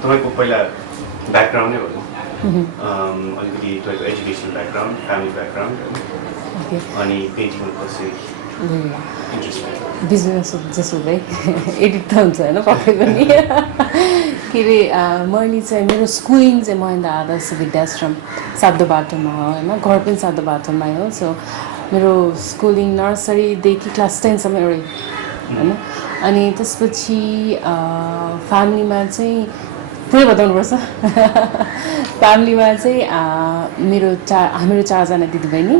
तपाईँको पहिला ब्याकग्राउन्ड नै भनौँ अलिकति तपाईँको एजुकेसन ब्याकग्राउन्ड फ्यामिली ब्याकग्राउन्ड अनि पेन्टिङमा कसरी इन्ट्रेस्ट बिजनेस जसो भाइ एडिट त हुन्छ होइन पक्कै पनि के अरे मैले चाहिँ मेरो स्कुलिङ चाहिँ महेन्द्र आदर्श विद्याश्रम सातो बाटोमा हो होइन घर पनि सातो बाटोमै हो सो मेरो स्कुलिङ नर्सरीदेखि क्लास 10सम्म एउटै होइन अनि त्यसपछि फ्यामिलीमा चाहिँ पुरै बताउनुपर्छ फ्यामिलीमा चाहिँ हाम्रो चारजना दिदीबहिनी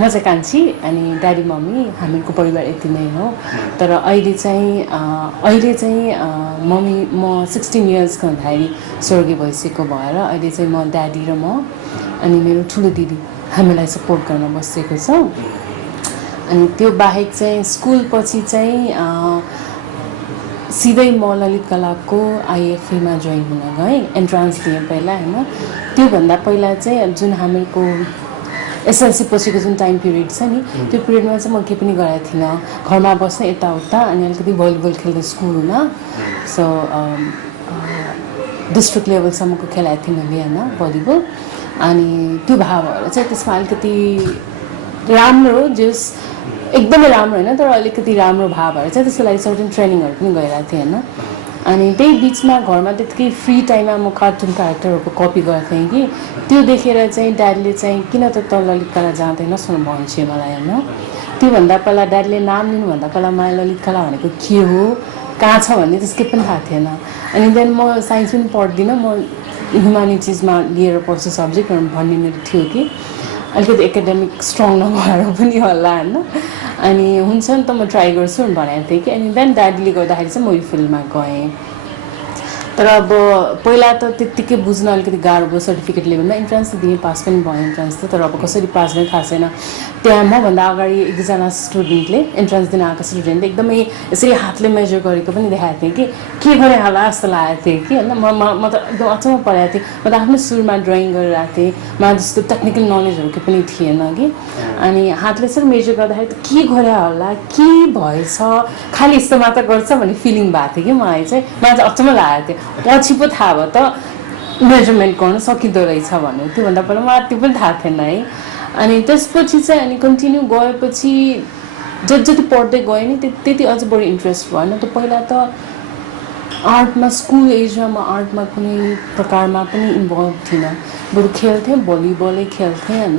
म चाहिँ कान्छी अनि ड्याडी मम्मी हामीहरूको परिवार यति नै हो तर अहिले चाहिँ मम्मी म 16 इयर्सको हुँदाखेरि स्वर्गीय भइसकेको भएर अहिले चाहिँ म ड्याडी र म अनि मेरो ठुलो दिदी हामीलाई सपोर्ट गर्न बसेको छ अनि त्यो बाहेक चाहिँ स्कुल पछि चाहिँ सिधै म ललित कलाको आइएफएमा जोइन हुन गएँ एन्ट्रान्स दिएँ पहिला होइन त्योभन्दा पहिला चाहिँ जुन हामीहरूको एसएलसी पछिको जुन टाइम पिरियड छ नि त्यो पिरियडमा चाहिँ म केही पनि गरेको थिइनँ घरमा बस्ने यताउता अनि अलिकति भलिबल खेल्दै स्कुल हुन सो डिस्ट्रिक्ट लेभलसम्मको खेलाएको थिएँ मैले होइन भलिबल अनि त्यो भाव भएर चाहिँ त्यसमा अलिकति राम्रो जस एकदमै राम्रो होइन तर अलिकति राम्रो भाव भएर चाहिँ त्यसको लागि सर्टेन ट्रेनिङहरू पनि गइरहेको थिएँ होइन अनि त्यही बिचमा घरमा त्यतिकै फ्री टाइममा म कार्टुन क्यारेक्टरहरूको कपी गर्थेँ कि त्यो देखेर चाहिँ ड्याडीले चाहिँ किन त ललित कला जाँदैनस् भन्छ मलाई होइन त्योभन्दा पहिला ड्याडीले नाम लिनुभन्दा पहिला मलाई ललित कला भनेको के हो कहाँ छ भन्ने त्यसकै पनि थाहा थिएन अनि देन म साइन्स पनि पढ्दिनँ म ह्युमानिटिजमा लिएर पढ्छु सब्जेक्टहरू भन्ने मेरो थियो कि अलिकति एकाडेमिक स्ट्रङ नभएर पनि होला होइन अनि हुन्छ नि त म ट्राई गर्छु भनेको थिएँ कि अनि देन ड्याडीले गर्दाखेरि चाहिँ म यो फिल्डमा गएँ तर अब पहिला त त्यत्तिकै बुझ्न अलिकति गाह्रो भयो सर्टिफिकेट लेभलमा इन्ट्रान्स दिएँ पास पनि भयो इन्ट्रान्स त तर अब कसरी पास भयो थाहा छैन त्यहाँ मभन्दा अगाडि एकजना स्टुडेन्टले इन्ट्रान्स दिन आएको स्टुडेन्टले एकदमै यसरी हातले मेजर गरेको पनि देखाएको थिएँ कि के गरे होला जस्तो लागेको थियो कि होइन म त एकदम अचम्म परेको थिएँ म त आफ्नै सुरुमा ड्रइङ गरिरहेको थिएँ मलाई जस्तो टेक्निकल नलेजहरू केही पनि थिएन कि अनि हातले यसरी मेजर गर्दाखेरि त के गरे होला के भएछ खालि यस्तो मात्र गर्छ भन्ने फिलिङ भएको थियो कि मलाई चाहिँ अचम्म लागेको थियो पछि पो थाहा भयो त मेजरमेन्ट गर्न सकिँदो रहेछ भन्नु त्योभन्दा पहिला मलाई त्यो पनि थाहा थिएन है अनि त्यसपछि चाहिँ अनि कन्टिन्यू गएपछि जति पढ्दै गएँ नि त्यति अझ बढी इन्ट्रेस्ट भएन त पहिला त आर्टमा स्कुल एजमा म आर्टमा कुनै प्रकारमा पनि इन्भल्भ थिइनँ बरु खेल्थेँ भलिबलै खेल्थेँ होइन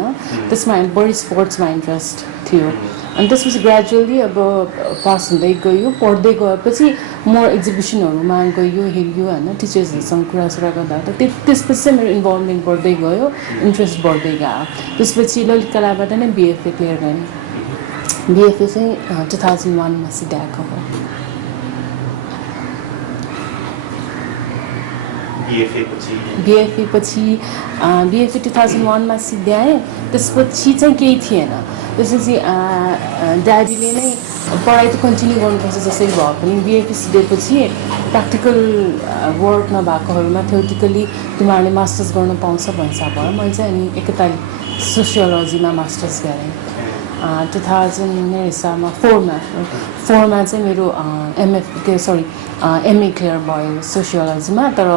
त्यसमा बढी स्पोर्ट्समा इन्ट्रेस्ट थियो अनि त्यसपछि ग्रेजुअली अब पास हुँदै गयो पढ्दै गएपछि मोर एक्जिबिसनहरूमा गयो हेऱ्यो होइन टिचर्सहरूसँग कुरासुरा गर्दा त त्यसपछि चाहिँ मेरो इन्भल्भमेन्ट बढ्दै गयो इन्ट्रेस्ट बढ्दै गयो त्यसपछि ललित कलाबाट नै बिएफए क्लियर गरेँ बिएफए चाहिँ 2001मा सिध्याएको हो बिएफए पछि 2001मा सिध्याएँ त्यसपछि चाहिँ केही थिएन त्यसपछि ड्याडीले नै पढाइ त कन्टिन्यू गर्नुपर्छ जसरी भए पनि बिएफए सिधेपछि प्र्याक्टिकल वर्क नभएकोहरूमा थ्योरिटिकली तिमीहरूले मास्टर्स गर्न पाउँछ भन्सा भयो मैले चाहिँ अनि एकैताली सोसियोलोजीमा मास्टर्स गरेँ 2000 मेरो हिसाबमा 4मा चाहिँ मेरो एमए क्लियर भयो सोसियोलोजीमा तर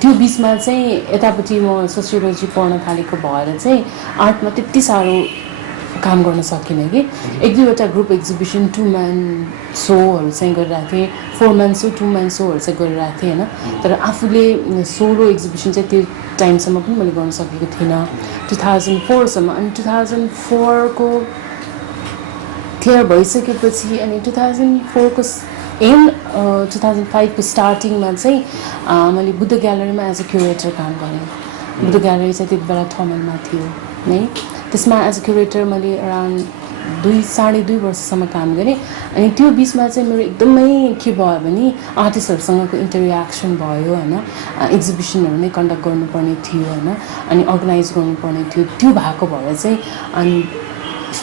त्यो बिचमा चाहिँ यतापट्टि म सोसियोलोजी पढ्न थालेको भएर चाहिँ आर्टमा त्यति साह्रो काम गर्न सकिनँ कि एक दुईवटा ग्रुप एक्जिबिसन 2 म्यान सोहरू चाहिँ गरिरहेको थिएँ 4 म्यान सो 2 म्यान सोहरू चाहिँ गरिरहेको थिएँ होइन तर आफूले सोलो एक्जिबिसन चाहिँ त्यो टाइमसम्म पनि मैले गर्न सकेको थिइनँ 2004सम्म अनि 2004को क्लियर भइसकेपछि अनि 2004को एन्ड 2005को स्टार्टिङमा चाहिँ मैले बुद्ध ग्यालरीमा एज अ क्युरेटर काम गरेँ बुद्ध ग्यालरी चाहिँ त्यति बेला ठमेलमा थियो है त्यसमा एज अ क्युरेटर मैले अराउन्ड 2.5 वर्षसम्म काम गरेँ अनि त्यो बिचमा चाहिँ मेरो एकदमै के भयो भने आर्टिस्टहरूसँगको इन्टरेक्सन भयो होइन एक्जिबिसनहरू नै कन्डक्ट गर्नुपर्ने थियो होइन अनि अर्गनाइज गर्नुपर्ने थियो त्यो भएको भएर चाहिँ अनि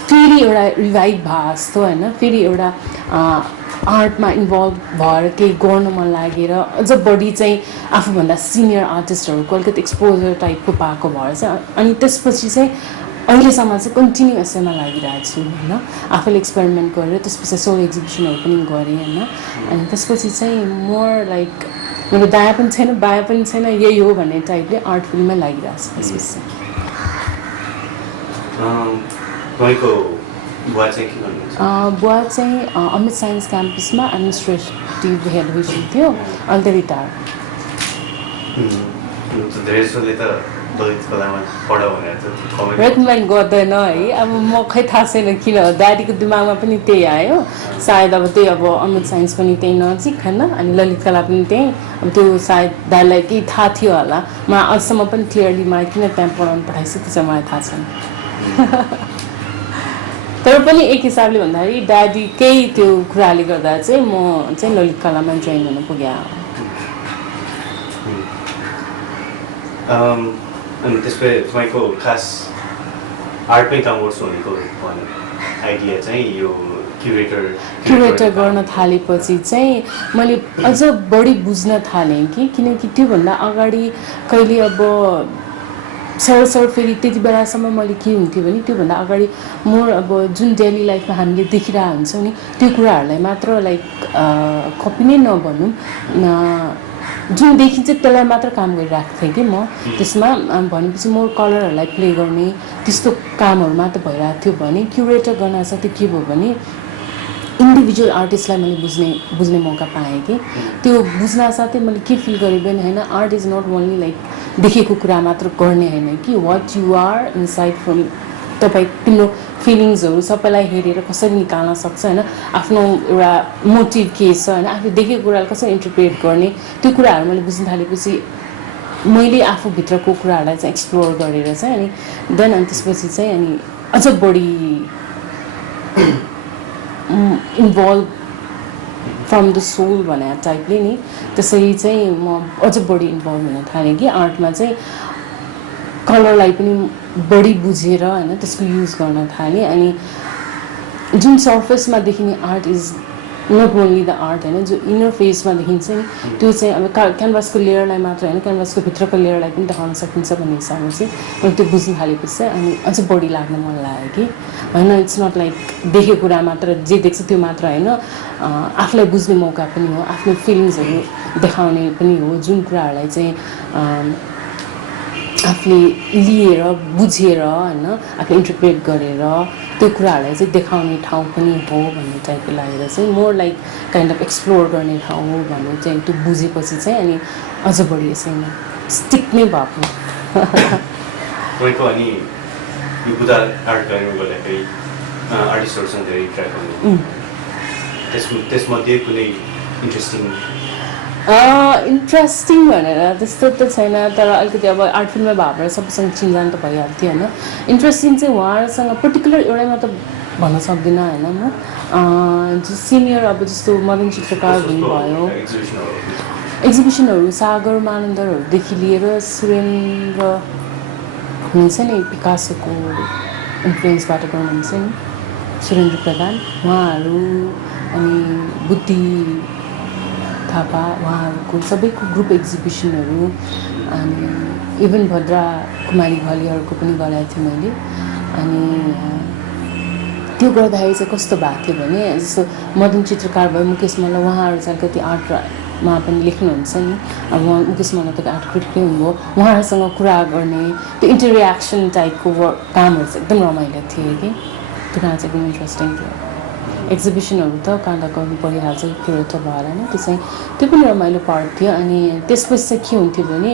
फेरि एउटा रिभाइभ भए जस्तो होइन फेरि एउटा आर्टमा इन्भल्भ भएर केही गर्न मन लागेर अझ बढी चाहिँ आफूभन्दा सिनियर आर्टिस्टहरूको अलिकति एक्सपोजर टाइपको पाएको भएर चाहिँ अनि त्यसपछि चाहिँ अहिलेसम्म चाहिँ कन्टिन्यू यसैमा लागिरहेको छु होइन आफूले एक्सपेरिमेन्ट गरेर त्यसपछि सोलो एक्जिबिसनहरू पनि गरेँ होइन अनि त्यसपछि चाहिँ मोर लाइक मेरो दायाँ पनि छैन बायाँ पनि छैन यही हो भन्ने टाइपले आर्ट फिल्डमै लागिरहेको छ त्यसपछि तपाईँको बुवा चाहिँ के गर्नुहुन्छ बुवा चाहिँ अमित साइन्स क्याम्पसमा एडमिनिस्ट्रेटिभ हेड हुनुहुन्थ्यो अहिले त रिटायर धेरै जसोले त ललित कलामा पढ भनेर त कमेन्ट रेकमेन्ड गर्दैन है अब म खै थाहा छैन किन ड्याडीको दिमागमा पनि त्यही आयो सायद अब त्यही अब अमित साइन्स पनि त्यही नजिक होइन अनि ललित कला पनि त्यही अब त्यो सायद ड्याडीलाई केही थाहा थियो होला म अझसम्म पनि क्लियरली मलाई किन त्यहाँ पढाउनु पठाइछु त्यो चाहिँ मलाई थाहा छैन तर पनि एक हिसाबले भन्दाखेरि ड्याडीकै त्यो कुराले गर्दा चाहिँ म चाहिँ ललित कलामा जोइन हुन पुगेँ अनि त्यसपछि तपाईँको खास आर्टमै काम गर्छु भनेको आइडिया चाहिँ यो क्युरेटर गर्न थालेपछि चाहिँ मैले अझ बढी बुझ्न थालेँ कि किनकि त्योभन्दा अगाडि कहिले अब सरसर फेरि त्यति बेलासम्म मैले के हुन्थ्यो भने त्योभन्दा अगाडि मोर अब जुन डेली लाइफमा हामीले देखिरहेको हुन्छौँ नि त्यो कुराहरूलाई मात्र लाइक कपी नै नभनौँ जुन देखिन्छ त्यसलाई मात्र काम गरिरहेको थिएँ कि म त्यसमा भनेपछि मोर कलरहरूलाई प्ले गर्ने त्यस्तो कामहरू मात्र भइरहेको थियो भने क्युरेटर गर्न साथै के भयो भने इन्डिभिजुअल आर्टिस्टलाई मैले बुझ्ने मौका पाएँ कि त्यो बुझ्न साथै मैले के फिल गरेँ भने होइन art is not only like देखेको कुरा मात्र गर्ने होइन कि what you are inside from तपाईँ तिम्रो फिलिङ्सहरू सबैलाई हेरेर कसरी निकाल्न सक्छ होइन आफ्नो एउटा मोटिभ के छ होइन आफूले देखेको कुरालाई कसरी इन्टरप्रेट गर्ने त्यो कुराहरू मैले बुझ्न थालेपछि मैले आफूभित्रको कुराहरूलाई चाहिँ एक्सप्लोर गरेर चाहिँ अनि देन अनि त्यसपछि चाहिँ अनि अझ बढी इन्भल्भ फ्रम द सोल भने टाइपले नि त्यसरी चाहिँ म अझ बढी इन्भल्भ हुन थालेँ कि आर्टमा चाहिँ कलरलाई पनि बढी बुझेर होइन त्यसको युज गर्न थालेँ अनि जुन सर्फेसमा देखिने art is not only the art होइन जो इनर फेसमा देखिन्छ नि त्यो चाहिँ अब क्यानभासको लेयरलाई मात्र होइन क्यानभासको भित्रको लेयरलाई पनि देखाउन सकिन्छ भन्ने हिसाबले चाहिँ मैले त्यो बुझ्न थालेपछि चाहिँ अनि अझ बढी लाग्न मन लाग्यो कि होइन इट्स नट लाइक देखेको कुरा मात्र जे देख्छ त्यो मात्र होइन आफूलाई बुझ्ने मौका पनि हो आफ्नो फिलिङ्सहरू देखाउने पनि हो जुन कुराहरूलाई चाहिँ आफूले लिएर बुझेर होइन आफूले इन्टरप्रेट गरेर त्यो कुराहरूलाई चाहिँ देखाउने ठाउँ पनि हो भन्ने टाइपको लागेर चाहिँ more like kind of explore गर्ने ठाउँ हो भन्ने चाहिँ त्यो बुझेपछि चाहिँ अनि अझ बढी यसैमा स्टिक नै भएको तपाईँको अनि यो बुद्ध आर्ट ग्यालरीमा गर्दाखेरि आर्टिस्टहरूसँग धेरै इन्ट्रेक्ट गर्नु त्यसमध्ये कुनै इन्ट्रेस्टिङ भनेर त्यस्तो त छैन तर अलिकति अब आर्ट फिल्डमा भएर सबैसँग चिनजान त भइहाल्थ्यो होइन इन्ट्रेस्टिङ चाहिँ उहाँहरूसँग पर्टिकुलर एउटैमा त भन्न सक्दिनँ होइन म सिनियर अब जस्तो मदन चित्रकार हुनुभयो एक्जिबिसनहरू सागर मानन्दरहरूदेखि लिएर सुरेन्द्र हुनुहुन्छ नि पिकासोको इन्फ्लुएन्सबाट गर्नुहुन्छ नि सुरेन्द्र प्रधान उहाँहरू अनि बुद्धि थापा उहाँहरूको सबैको ग्रुप एक्जिबिसनहरू अनि इभन भद्रा कुमारी घलीहरूको पनि गराएको थिएँ मैले अनि त्यो गर्दाखेरि चाहिँ कस्तो भएको थियो भने जस्तो मदन चित्रकार भयो मुकेश मल्ल उहाँहरू चाहिँ अलिकति आर्टमा पनि लेख्नुहुन्छ नि अब मुकेश मल्ल त आर्ट क्रिटिकै हुनुभयो उहाँहरूसँग कुरा गर्ने त्यो इन्टररियाक्सन टाइपको कामहरू चाहिँ एकदम रमाइलो थियो कि त्यो काम चाहिँ एकदम इन्ट्रेस्टिङ थियो एक्जिबिसनहरू त काँदा गर्नु परिहाल्छ क्युरेटर भएर नै त्यो पनि रमाइलो पार्ट थियो अनि त्यसपछि चाहिँ के हुन्थ्यो भने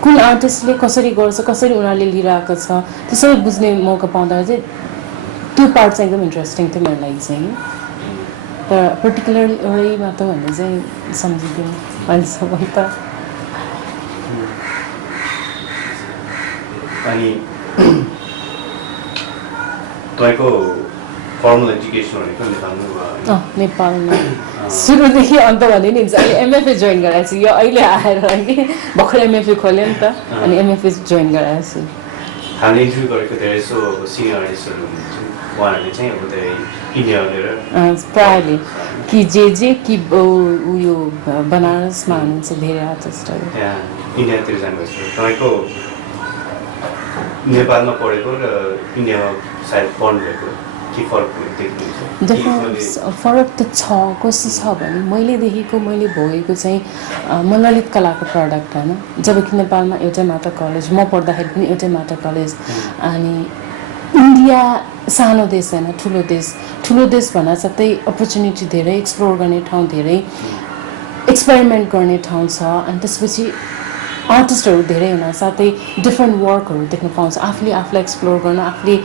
कुन आर्टिस्टले कसरी गर्छ कसरी उनीहरूले लिइरहेको छ त्यो सबै बुझ्ने मौका पाउँदाखेरि चाहिँ त्यो पार्ट चाहिँ एकदम इन्ट्रेस्टिङ थियो मेरो लागि चाहिँ तर पर्टिकुलरली एउटैमा त भन्ने चाहिँ सम्झिँदैन अहिलेसम्म त अनि तपाईँको फर्मल एजुकेसन भनेको नेपालमा सुरुदेखि अन्त भने नि अहिले एमएफए जोइन गराएको छु यो अहिले आएर कि भर्खर एमएफए खोल्यो नि त अनि एमएफए जोइन गराएको छु हामीले इन्टरभ्यू गरेको धेरै सो सिनियर आर्टिस्टहरू हुनुहुन्छ उहाँहरूले चाहिँ अब धेरै इन्डिया भनेर प्रायःले कि जे कि उयो बनारसमा हुनुहुन्छ धेरै आर्टिस्टहरू त्यहाँ इन्डियातिर जानुभएको छ तपाईँको नेपालमा पढेको र इन्डियामा सायद पढ्नुभएको के फरक देख्नुहुन्छ? डिफरेन्स फरक त छ। कस्तो छ भने मैले देखेको मैले भोगेको चाहिँ म ललित कलाको प्रडक्ट होइन। जबकि नेपालमा एउटै मात्र कलेज, म पढ्दाखेरि पनि एउटै मात्र कलेज। अनि इन्डिया सानो देश होइन, ठुलो देश भन्दा साथै अपर्च्युनिटी धेरै, एक्सप्लोर गर्ने ठाउँ धेरै, एक्सपेरिमेन्ट गर्ने ठाउँ छ। अनि त्यसपछि आर्टिस्टहरू धेरै हुन साथै डिफ्रेन्ट वर्कहरू देख्न पाउँछ। आफूलाई एक्सप्लोर गर्न, आफूले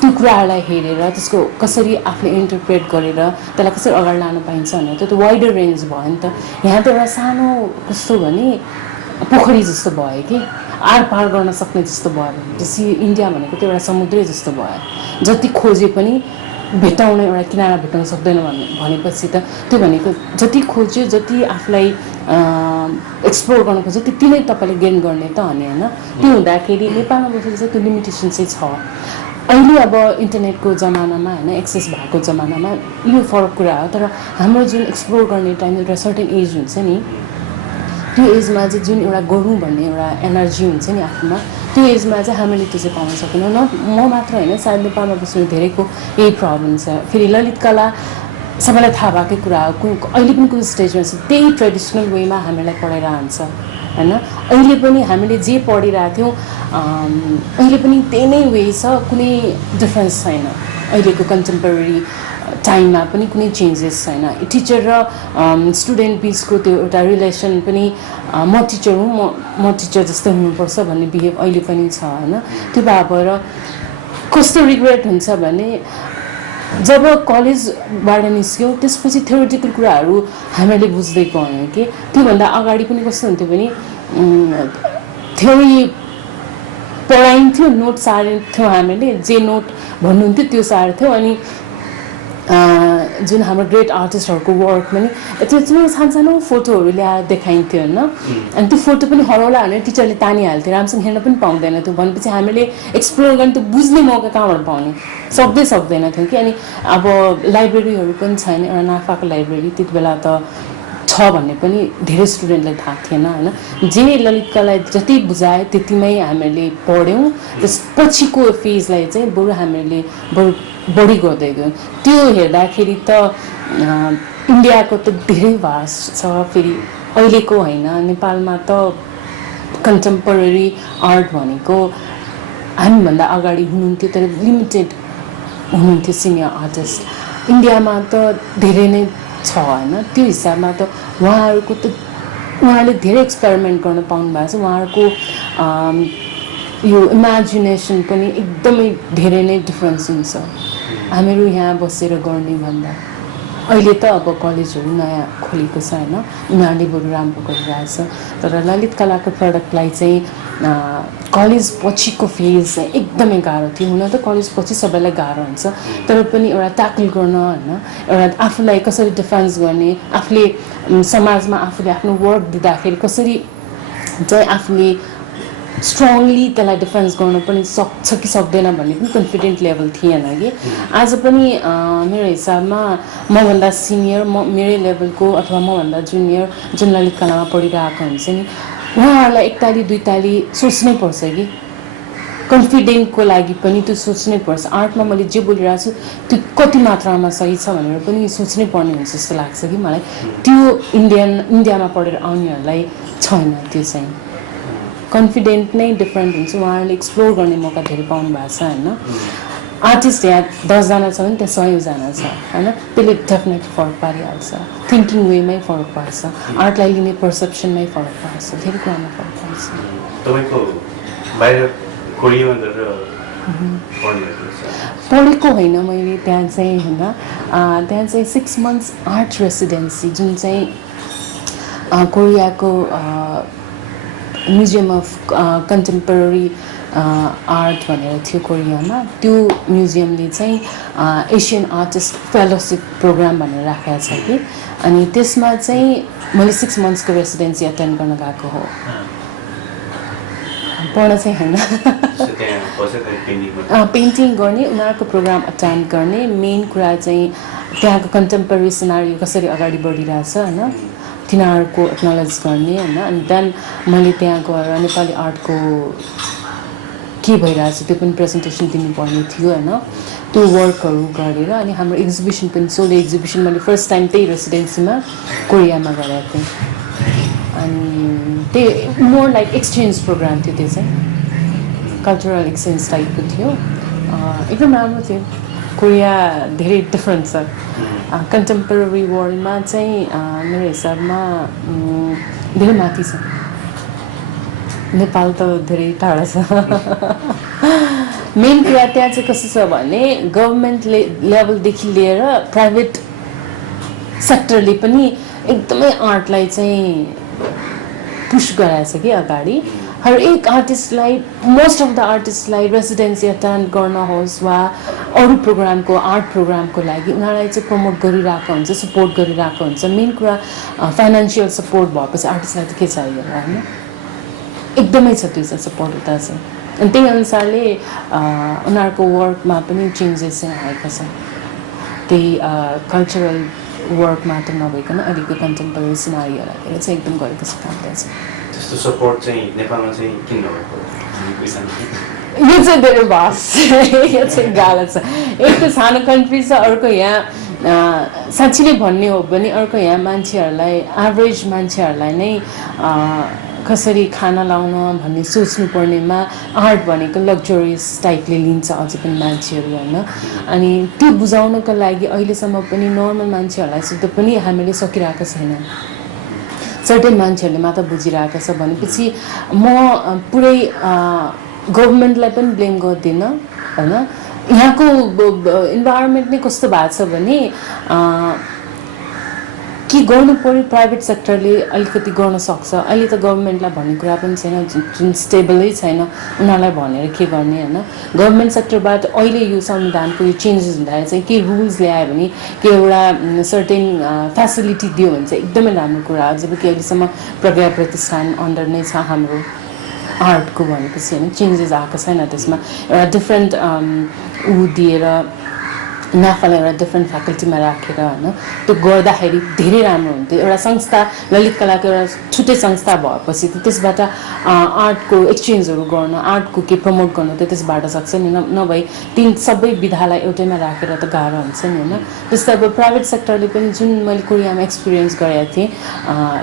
त्यो कुराहरूलाई हेरेर त्यसको कसरी आफूले इन्टरप्रेट गरेर त्यसलाई कसरी अगाडि लान पाइन्छ भनेर त्यो वाइडर रेन्ज भयो नि त। यहाँ त एउटा सानो कस्तो भने पोखरी जस्तो भयो कि आरपार गर्न सक्ने जस्तो भयो भने इन्डिया भनेको त्यो एउटा समुद्रै जस्तो भयो। जति खोजे पनि भेटाउन एउटा किनारा भेटाउन सक्दैन भनेपछि त त्यो भनेको जति खोज्यो, जति आफूलाई एक्सप्लोर गर्न खोज्यो त्यति नै तपाईँले गेन गर्ने त हो नि होइन। त्यो हुँदाखेरि नेपालमा बसेर चाहिँ त्यो लिमिटेसन चाहिँ छ। अहिले अब इन्टरनेटको जमानामा होइन, एक्सेस भएको जमानामा यो फरक कुरा हो। तर हाम्रो जुन एक्सप्लोर गर्ने टाइम एउटा सर्टेन एज हुन्छ नि, त्यो एजमा चाहिँ जुन एउटा गरौँ भन्ने एउटा एनर्जी हुन्छ नि आफूमा, त्यो एजमा चाहिँ हामीले त्यो चाहिँ पाउन सकेनौँ। न म मात्र होइन, सायद नेपालमा बस्ने धेरैको यही प्रब्लम छ। फेरि ललित कला सबैलाई थाहा भएकै कुरा हो। अहिले पनि कुन स्टेजमा छ त्यही ट्रेडिसनल वेमा हामीलाई पढाएर आउँछ होइन। अहिले पनि हामीले जे पढिरहेको थियौँ अहिले पनि त्यही नै वे छ, कुनै डिफ्रेन्स छैन। अहिलेको कन्टेम्पोरेरी टाइममा पनि कुनै चेन्जेस छैन। टिचर र स्टुडेन्ट बिचको त्यो एउटा रिलेसन पनि म टिचर हुँ, म टिचर जस्तै हुनुपर्छ भन्ने बिहेभ अहिले पनि छ होइन। त्यो भएर कस्तो रिग्रेट हुन्छ भने जब कलेजबाट निस्क्यौँ त्यसपछि थ्योरिटिकल कुराहरू हामीले बुझ्दै गयौँ कि त्योभन्दा अगाडि पनि कस्तो हुन्थ्यो भने थ्योरी पढाइन्थ्यो, नोट सार्थ्यौँ, हामीले जे नोट भन्नुहुन्थ्यो त्यो सार्थ्यौँ। अनि जुन हाम्रो ग्रेट आर्टिस्टहरूको वर्क पनि त्यो सानो फोटोहरू ल्याएर देखाइन्थ्यो होइन। अनि त्यो फोटो पनि हराउला भनेर टिचरले तानिहाल्थ्यो, राम्रोसँग हेर्न पनि पाउँदैन त्यो भनेपछि हामीले एक्सप्लोर गर्ने त्यो बुझ्ने मौका कहाँबाट पाउने, सक्दैन थियो कि। अनि अब लाइब्रेरीहरू पनि छैन, एउटा नाफाको लाइब्रेरी त्यति बेला त छ भन्ने पनि धेरै स्टुडेन्टलाई थाहा थिएन होइन। जे ललित कला जति बुझायो त्यतिमै हामीले पढ्यौँ। त्यसपछिको फेजलाई चाहिँ बरु हामीले बढी गर्दै गयौँ। त्यो हेर्दाखेरि त इन्डियाको त धेरै भास्ट छ। फेरि अहिलेको होइन, नेपालमा त कन्टेम्पोरेरी आर्ट भनेको हामीभन्दा अगाडि हुनुहुन्थ्यो तर लिमिटेड हुनुहुन्थ्यो सिनियर आर्टिस्ट। इन्डियामा त धेरै नै छ होइन। त्यो हिसाबमा त उहाँहरूले धेरै एक्सपेरिमेन्ट गर्न पाउनु भएको छ। उहाँहरूको यो इमेजिनेसन पनि एकदमै धेरै नै डिफ्रेन्स हुन्छ हामीहरू यहाँ बसेर गर्ने भन्दा। अहिले त अब कलेजहरू नयाँ खोलेको छ होइन, उनीहरूले बरु राम्रो गरिरहेछ। तर ललित कलाको प्रडक्टलाई चाहिँ कलेज पछिको फेज चाहिँ एकदमै गाह्रो थियो। हुन त कलेज पछि सबैलाई गाह्रो हुन्छ, तर पनि एउटा ट्याकल गर्न होइन, एउटा आफूलाई कसरी डिफेन्स गर्ने, आफूले समाजमा आफूले आफ्नो वर्क दिँदाखेरि कसरी चाहिँ आफूले स्ट्रङली त्यसलाई डिफेन्स गर्न पनि सक्छ कि सक्दैन भन्ने पनि कन्फिडेन्ट लेभल थिएन कि। आज पनि मेरो हिसाबमा मभन्दा सिनियर, मेरै लेभलको अथवा मभन्दा जुनियर जुन ललित कलामा पढिरहेको हुन्छ नि, उहाँहरूलाई एक ताली दुई ताली सोच्नै पर्छ कि कन्फिडेन्टको लागि पनि त्यो सोच्नै पर्छ। आर्टमा मैले जे बोलिरहेको छु त्यो कति मात्रामा सही छ भनेर पनि सोच्नै पर्ने हुन्छ जस्तो लाग्छ कि मलाई। त्यो इन्डियामा पढेर आउनेहरूलाई छैन। त्यो चाहिँ कन्फिडेन्ट नै डिफ्रेन्ट हुन्छ। उहाँहरूले एक्सप्लोर गर्ने मौका धेरै पाउनु भएको छ होइन। आर्टिस्ट यहाँ 10 जना छ भने त्यहाँ 100 जना छ होइन। त्यसले डेफिनेटली फरक पारिहाल्छ। थिङ्किङ वेमै फरक पार्छ, आर्टलाई लिने पर्सेप्सनमै फरक पार्छ, धेरै कुरामा फरक पार्छ। तपाईँको बाहिर कोरियामा गएर पढेको होइन मैले त्यहाँ चाहिँ होइन। त्यहाँ चाहिँ 6 months आर्ट रेसिडेन्सी जुन चाहिँ कोरियाको म्युजियम अफ कन्टेम्पोरेरी आर्ट भनेर थियो कोरियामा। त्यो म्युजियमले चाहिँ एसियन आर्टिस्ट फेलोसिप प्रोग्राम भनेर राखेको छ कि। अनि त्यसमा चाहिँ मैले 6 monthsको रेसिडेन्सी एटेन्ड गर्न गएको हो। पढ्न चाहिँ होइन, पेन्टिङ गर्ने, उनीहरूको प्रोग्राम एटेन्ड गर्ने। मेन कुरा चाहिँ त्यहाँको कन्टेम्पोरेरी सिनारी कसरी अगाडि बढिरहेछ होइन, तिनीहरूको एक्नोलेज गर्ने होइन। अनि देन मैले त्यहाँ गएर नेपाली आर्टको के भइरहेछ त्यो पनि प्रेजेन्टेसन दिनुपर्ने थियो होइन त्यो वर्कहरू गरेर अनि हाम्रो एक्जिबिसन पनि सोलो एक्जिबिसन मैले फर्स्ट टाइम त्यही रेसिडेन्सीमा कोरियामा गरेको थिएँ अनि त्यही मोर लाइक एक्सचेन्ज प्रोग्राम थियो त्यो चाहिँ कल्चरल एक्सचेन्ज टाइपको थियो एकदम राम्रो थियो कोरिया धेरै डिफ्रेन्ट छ कन्टेम्पोरेरी वर्ल्डमा चाहिँ मेरो हिसाबमा धेरै माथि छ नेपाल त धेरै टाढा छ मेन कुरा त्यहाँ चाहिँ कस्तो छ भने गभर्मेन्ट लेभलदेखि लिएर प्राइभेट सेक्टरले पनि एकदमै आर्टलाई चाहिँ पुस गराएछ कि अगाडि हरेक आर्टिस्टलाई मोस्ट अफ द आर्टिस्टलाई रेसिडेन्सी एटेन्ड गर्न होस् वा अरू प्रोग्रामको आर्ट प्रोग्रामको लागि उनीहरूलाई चाहिँ प्रमोट गरिरहेको हुन्छ सपोर्ट गरिरहेको हुन्छ मेन कुरा फाइनेन्सियल सपोर्ट भएपछि आर्टिस्टलाई त के चाहियो होइन एकदमै छ त्यो चाहिँ सपोर्ट उता चाहिँ अनि त्यही अनुसारले उनीहरूको वर्कमा पनि चेन्जेस चाहिँ आएको छ त्यही कल्चरल वर्क मात्र नभइकन अहिलेको कन्टेम्पोरेरी सिनारीहरूलाई हेरेर चाहिँ एकदम गरेको छ काम त्यहाँ चाहिँ त्यस्तो सपोर्ट चाहिँ नेपालमा चाहिँ किन नभएको यो चाहिँ धेरै भाष यो चाहिँ गाह्रो छ एक त सानो कन्ट्री छ अर्को यहाँ साँच्ची नै भन्ने हो भने अर्को यहाँ मान्छेहरूलाई एभरेज मान्छेहरूलाई नै कसरी खाना लाउन भन्ने सोच्नु पर्नेमा आर्ट भनेको लग्जरियस टाइपले लिन्छ अझै पनि मान्छेहरू होइन अनि त्यो बुझाउनको लागि अहिलेसम्म पनि नर्मल मान्छेहरूलाई सित पनि हामीले सकिरहेको छैन सर्टेन मान्छेहरूले मात्र बुझिरहेको छ भनेपछि म पुरै गभर्मेन्टलाई पनि ब्लेम गर्दिनँ होइन यहाँको इन्भाइरोमेन्ट नै कस्तो भएको छ भने के गर्नु पर्यो प्राइभेट सेक्टरले अलिकति गर्न सक्छ अहिले त गभर्मेन्टलाई भन्ने कुरा पनि छैन जुन स्टेबलै छैन उनीहरूलाई भनेर के गर्ने होइन गभर्मेन्ट सेक्टरबाट अहिले यो संविधानको यो चेन्जेस हुँदाखेरि चाहिँ के रुल्स ल्यायो भने के एउटा सर्टेन फेसिलिटी दियो भने चाहिँ एकदमै राम्रो कुरा हो जब कि अहिलेसम्म प्रज्ञा प्रतिष्ठान अन्डर नै छ हाम्रो आर्टको भनेपछि होइन चेन्जेस आएको छैन त्यसमा एउटा डिफ्रेन्ट ऊ दिएर नाफालाई एउटा डिफ्रेन्ट फ्याकल्टीमा राखेर होइन त्यो गर्दाखेरि धेरै राम्रो हुन्थ्यो एउटा संस्था ललित कलाको एउटा छुट्टै संस्था भएपछि त त्यसबाट आर्टको एक्सचेन्जहरू गर्न आर्टको के प्रमोट गर्नु त त्यसबाट सक्छ नि नभए तीन सबै विधालाई एउटैमा राखेर त गाह्रो हुन्छ नि होइन त्यस्तै अब प्राइभेट सेक्टरले पनि जुन मैले कोरियामा एक्सपिरियन्स गरेको थिएँ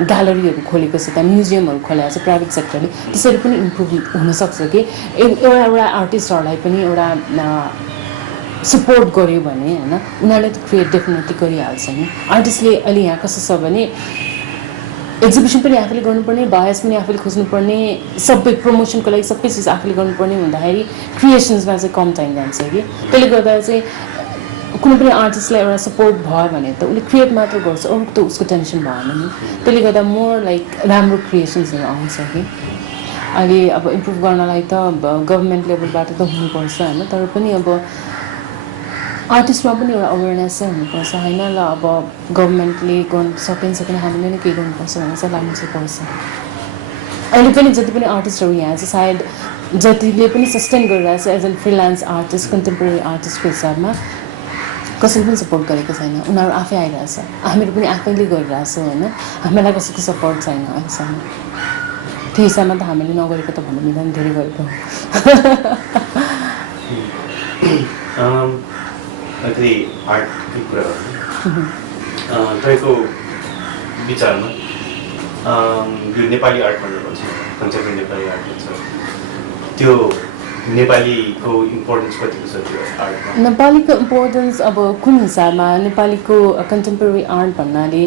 ग्यालरीहरू खोलेको छ त्यहाँ म्युजियमहरू खोलेको छ प्राइभेट सेक्टरले त्यसरी पनि इम्प्रुभ हुनसक्छ कि एउटा आर्टिस्टहरूलाई पनि एउटा सपोर्ट गर्यो भने होइन उनीहरूले त क्रिएट डेफिनेटली गरिहाल्छ नि आर्टिस्टले अहिले यहाँ कस्तो छ भने एक्जिबिसन पनि आफूले गर्नुपर्ने बायस पनि आफूले खोज्नुपर्ने सबै प्रमोसनको लागि सबै चिज आफूले गर्नुपर्ने हुँदाखेरि क्रिएसन्समा चाहिँ कम टाइम जान्छ कि त्यसले गर्दा चाहिँ कुनै पनि आर्टिस्टलाई एउटा सपोर्ट भयो भने त उसले क्रिएट मात्र गर्छ अरू त उसको टेन्सन भएन नि त्यसले गर्दा मोर लाइक राम्रो क्रिएसन्सहरू आउँछ कि अहिले अब इम्प्रुभ गर्नलाई त गभर्मेन्ट लेभलबाट त हुनुपर्छ होइन तर पनि अब आर्टिस्टमा पनि एउटा अवेरनेस चाहिँ हुनुपर्छ होइन ल अब गभर्मेन्टले गर्नु सकिन्छ कि हामीले नै केही गर्नुपर्छ भने चाहिँ लाग्नु चाहिँ पर्छ अहिले पनि जति पनि आर्टिस्टहरू यहाँ चाहिँ सायद जतिले पनि सस्टेन गरिरहेछ as a freelance artist contemporary आर्टिस्टको हिसाबमा कसैले पनि सपोर्ट गरेको छैन उनीहरू आफै आइरहेछ हामीहरू पनि आफैले गरिरहेछौँ होइन हामीलाई कसैको सपोर्ट छैन अहिलेसम्म त्यो हिसाबमा त हामीले नगरेको त भन्नु मिल्दैन धेरै गरेको अलिकति आर्टकै कुरा गर्नु तपाईँको विचारमा यो नेपाली आर्ट भनेर भन्छ कन्टेम्पोरेरी नेपाली आर्ट भन्छ त्यो नेपालीको इम्पोर्टेन्स कतिको छ त्यो आर्टमा नेपालीको इम्पोर्टेन्स अब कुन हिसाबमा नेपालीको कन्टेम्पोरेरी आर्ट भन्नाले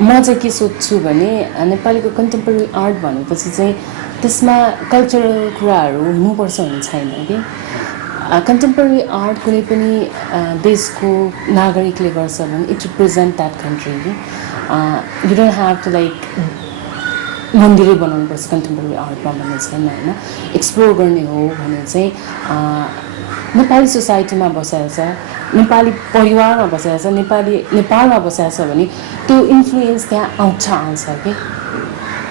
म चाहिँ के सोच्छु भने नेपालीको कन्टेम्पोरेरी आर्ट भनेपछि चाहिँ त्यसमा कल्चरल कुराहरू हुनुपर्छ भन्ने छैन कि कन्टेम्पोरेरी आर्ट कुनै पनि देशको नागरिकले गर्छ भने it represent that country you don't have to like मन्दिरै बनाउनुपर्छ कन्टेम्पोरेरी आर्टमा भन्ने छैन होइन एक्सप्लोर गर्ने हो भने चाहिँ नेपाली सोसाइटीमा बसेको छ नेपाली परिवारमा बसेको छ नेपालमा बसेको छ भने त्यो इन्फ्लुएन्स त्यहाँ आउँछ कि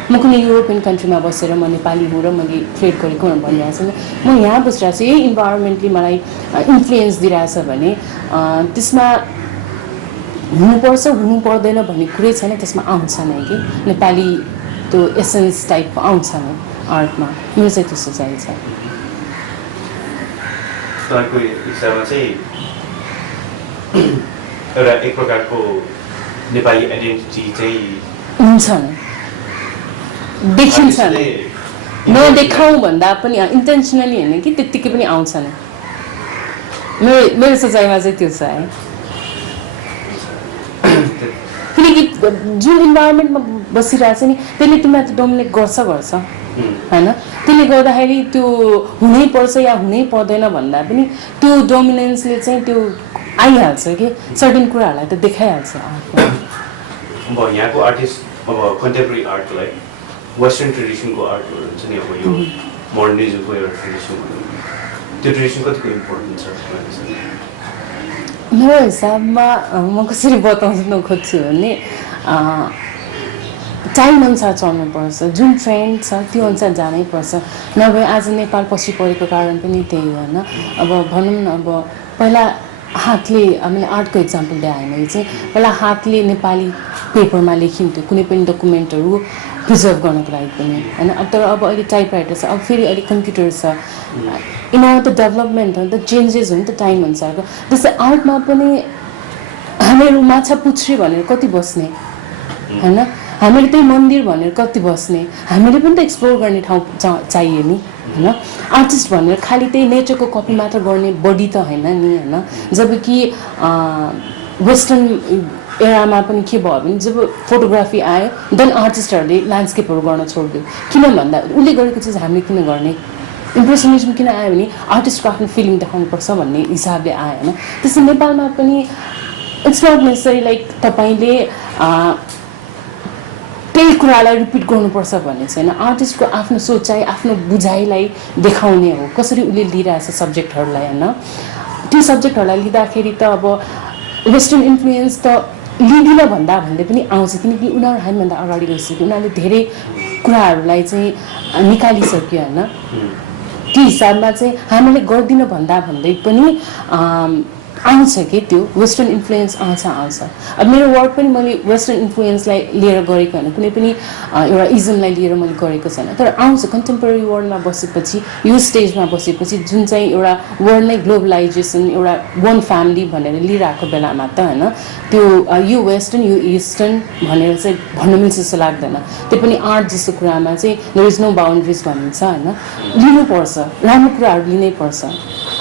म कुनै युरोपियन कन्ट्रीमा बसेर म नेपाली हो र मैले क्रिएट गरेको भनेर भनिरहेको छु म यहाँ बसिरहेको छु यही इन्भाइरोमेन्टले मलाई इन्फ्लुएन्स दिइरहेछ भने त्यसमा हुनुपर्छ हुनु पर्दैन भन्ने कुरै छैन त्यसमा आउँछ नै कि नेपाली त्यो एसेन्स टाइपको आउँछ नै आर्टमा मेरो चाहिँ त्यस्तो चाहिँ छ तपाईँको हिसाबमा चाहिँ एउटा एक प्रकारको नेपाली आइडेन्टिटी चाहिँ हुन्छ देखिन्छ नै नदेखाउँ भन्दा पनि इन्टेन्सनली होइन कि त्यत्तिकै पनि आउँछ नि मेरो सोचाइमा चाहिँ त्यो छ है किनकि जुन इन्भाइरोमेन्टमा बसिरहेको छ नि त्यसले तिमीलाई त डोमिनेट गर्छ होइन त्यसले गर्दाखेरि त्यो हुनै पर्छ या हुनै पर्दैन भन्दा पनि त्यो डोमिनेन्सले चाहिँ त्यो आइहाल्छ कि सर्टेन कुराहरूलाई त देखाइहाल्छ अब यहाँको आर्टिस्ट अब कन्टेम्पोरेरी आर्टलाई वेस्टर्न ट्रेडिसनको आर्टहरू हुन्छ नि अब यो मोडर्निजमको एउटा ट्रेडिसन त्यो ट्रेडिसन कतिको इम्पोर्टेन्ट छ मेरो हिसाबमा म कसरी बताउन खोज्छु भने टाइम अनुसार चल्नुपर्छ जुन ट्रेन्ड छ त्यो अनुसार जानै पर्छ नभए आज नेपाल पछि परेको कारण पनि त्यही हो होइन अब भनौँ न अब पहिला हातले हामीले आर्टको इक्जाम्पल दिए मैले चाहिँ पहिला हातले नेपाली पेपरमा लेखिन्थ्यो कुनै पनि डकुमेन्टहरू प्रिजर्भ गर्नको लागि पनि होइन तर अब अहिले टाइपराइटर छ अब फेरि अहिले कम्प्युटर छ इन अल द डेभलपमेन्ट हो नि त चेन्जेस हो नि त टाइम अनुसारको जस्तै आर्टमा पनि हामीहरू माछा पुच्छ्रे भनेर कति बस्ने होइन हामीले त्यही मन्दिर भनेर कति बस्ने हामीले पनि त एक्सप्लोर गर्ने ठाउँ चाहियो नि होइन आर्टिस्ट भनेर खालि त्यही नेचरको कपी मात्र गर्ने बडी त होइन नि होइन जबकि वेस्टर्न एरामा पनि के भयो भने जब फोटोग्राफी आयो देन आर्टिस्टहरूले ल्यान्डस्केपहरू गर्न छोडिदियो किन भन्दा उसले गरेको चिज हामीले किन गर्ने इम्प्रेसनिजम किन आयो भने आर्टिस्टको आफ्नो फिलिङ देखाउनुपर्छ भन्ने हिसाबले आयो होइन त्यस्तै नेपालमा पनि इट्स नट नेसेसरी लाइक तपाईँले त्यही कुरालाई रिपिट गर्नुपर्छ भन्ने छैन आर्टिस्टको आफ्नो सोचाइ आफ्नो बुझाइलाई देखाउने हो कसरी उसले लिइरहेछ सब्जेक्टहरूलाई होइन त्यो सब्जेक्टहरूलाई लिँदाखेरि त अब वेस्टर्न इन्फ्लुएन्स त लिँदिन भन्दै पनि आउँछ किनकि उनीहरू हामीभन्दा अगाडि गइसक्यो उनीहरूले धेरै कुराहरूलाई चाहिँ निकालिसक्यो होइन त्यो हिसाबमा चाहिँ हामीले गर्दिन भन्दै पनि आउँछ कि त्यो वेस्टर्न इन्फ्लुएन्स आउँछ अब मेरो वर्क पनि मैले वेस्टर्न इन्फ्लुएन्सलाई लिएर गरेको होइन कुनै पनि एउटा इजमलाई लिएर मैले गरेको छैन तर आउँछ कन्टेम्पोरेरी वर्ल्डमा बसेपछि यो स्टेजमा बसेपछि जुन चाहिँ एउटा वर्ल्ड नै ग्लोबलाइजेसन एउटा वान फ्यामिली भनेर लिइरहेको बेलामा त होइन त्यो यो वेस्टर्न यो इस्टर्न भनेर चाहिँ भन्न मिल्छ जस्तो लाग्दैन त्यो पनि आर्ट जस्तो कुरामा चाहिँ देयर इज नो बााउन्ड्रिज भनिन्छ होइन लिनुपर्छ राम्रो कुराहरू लिनै पर्छ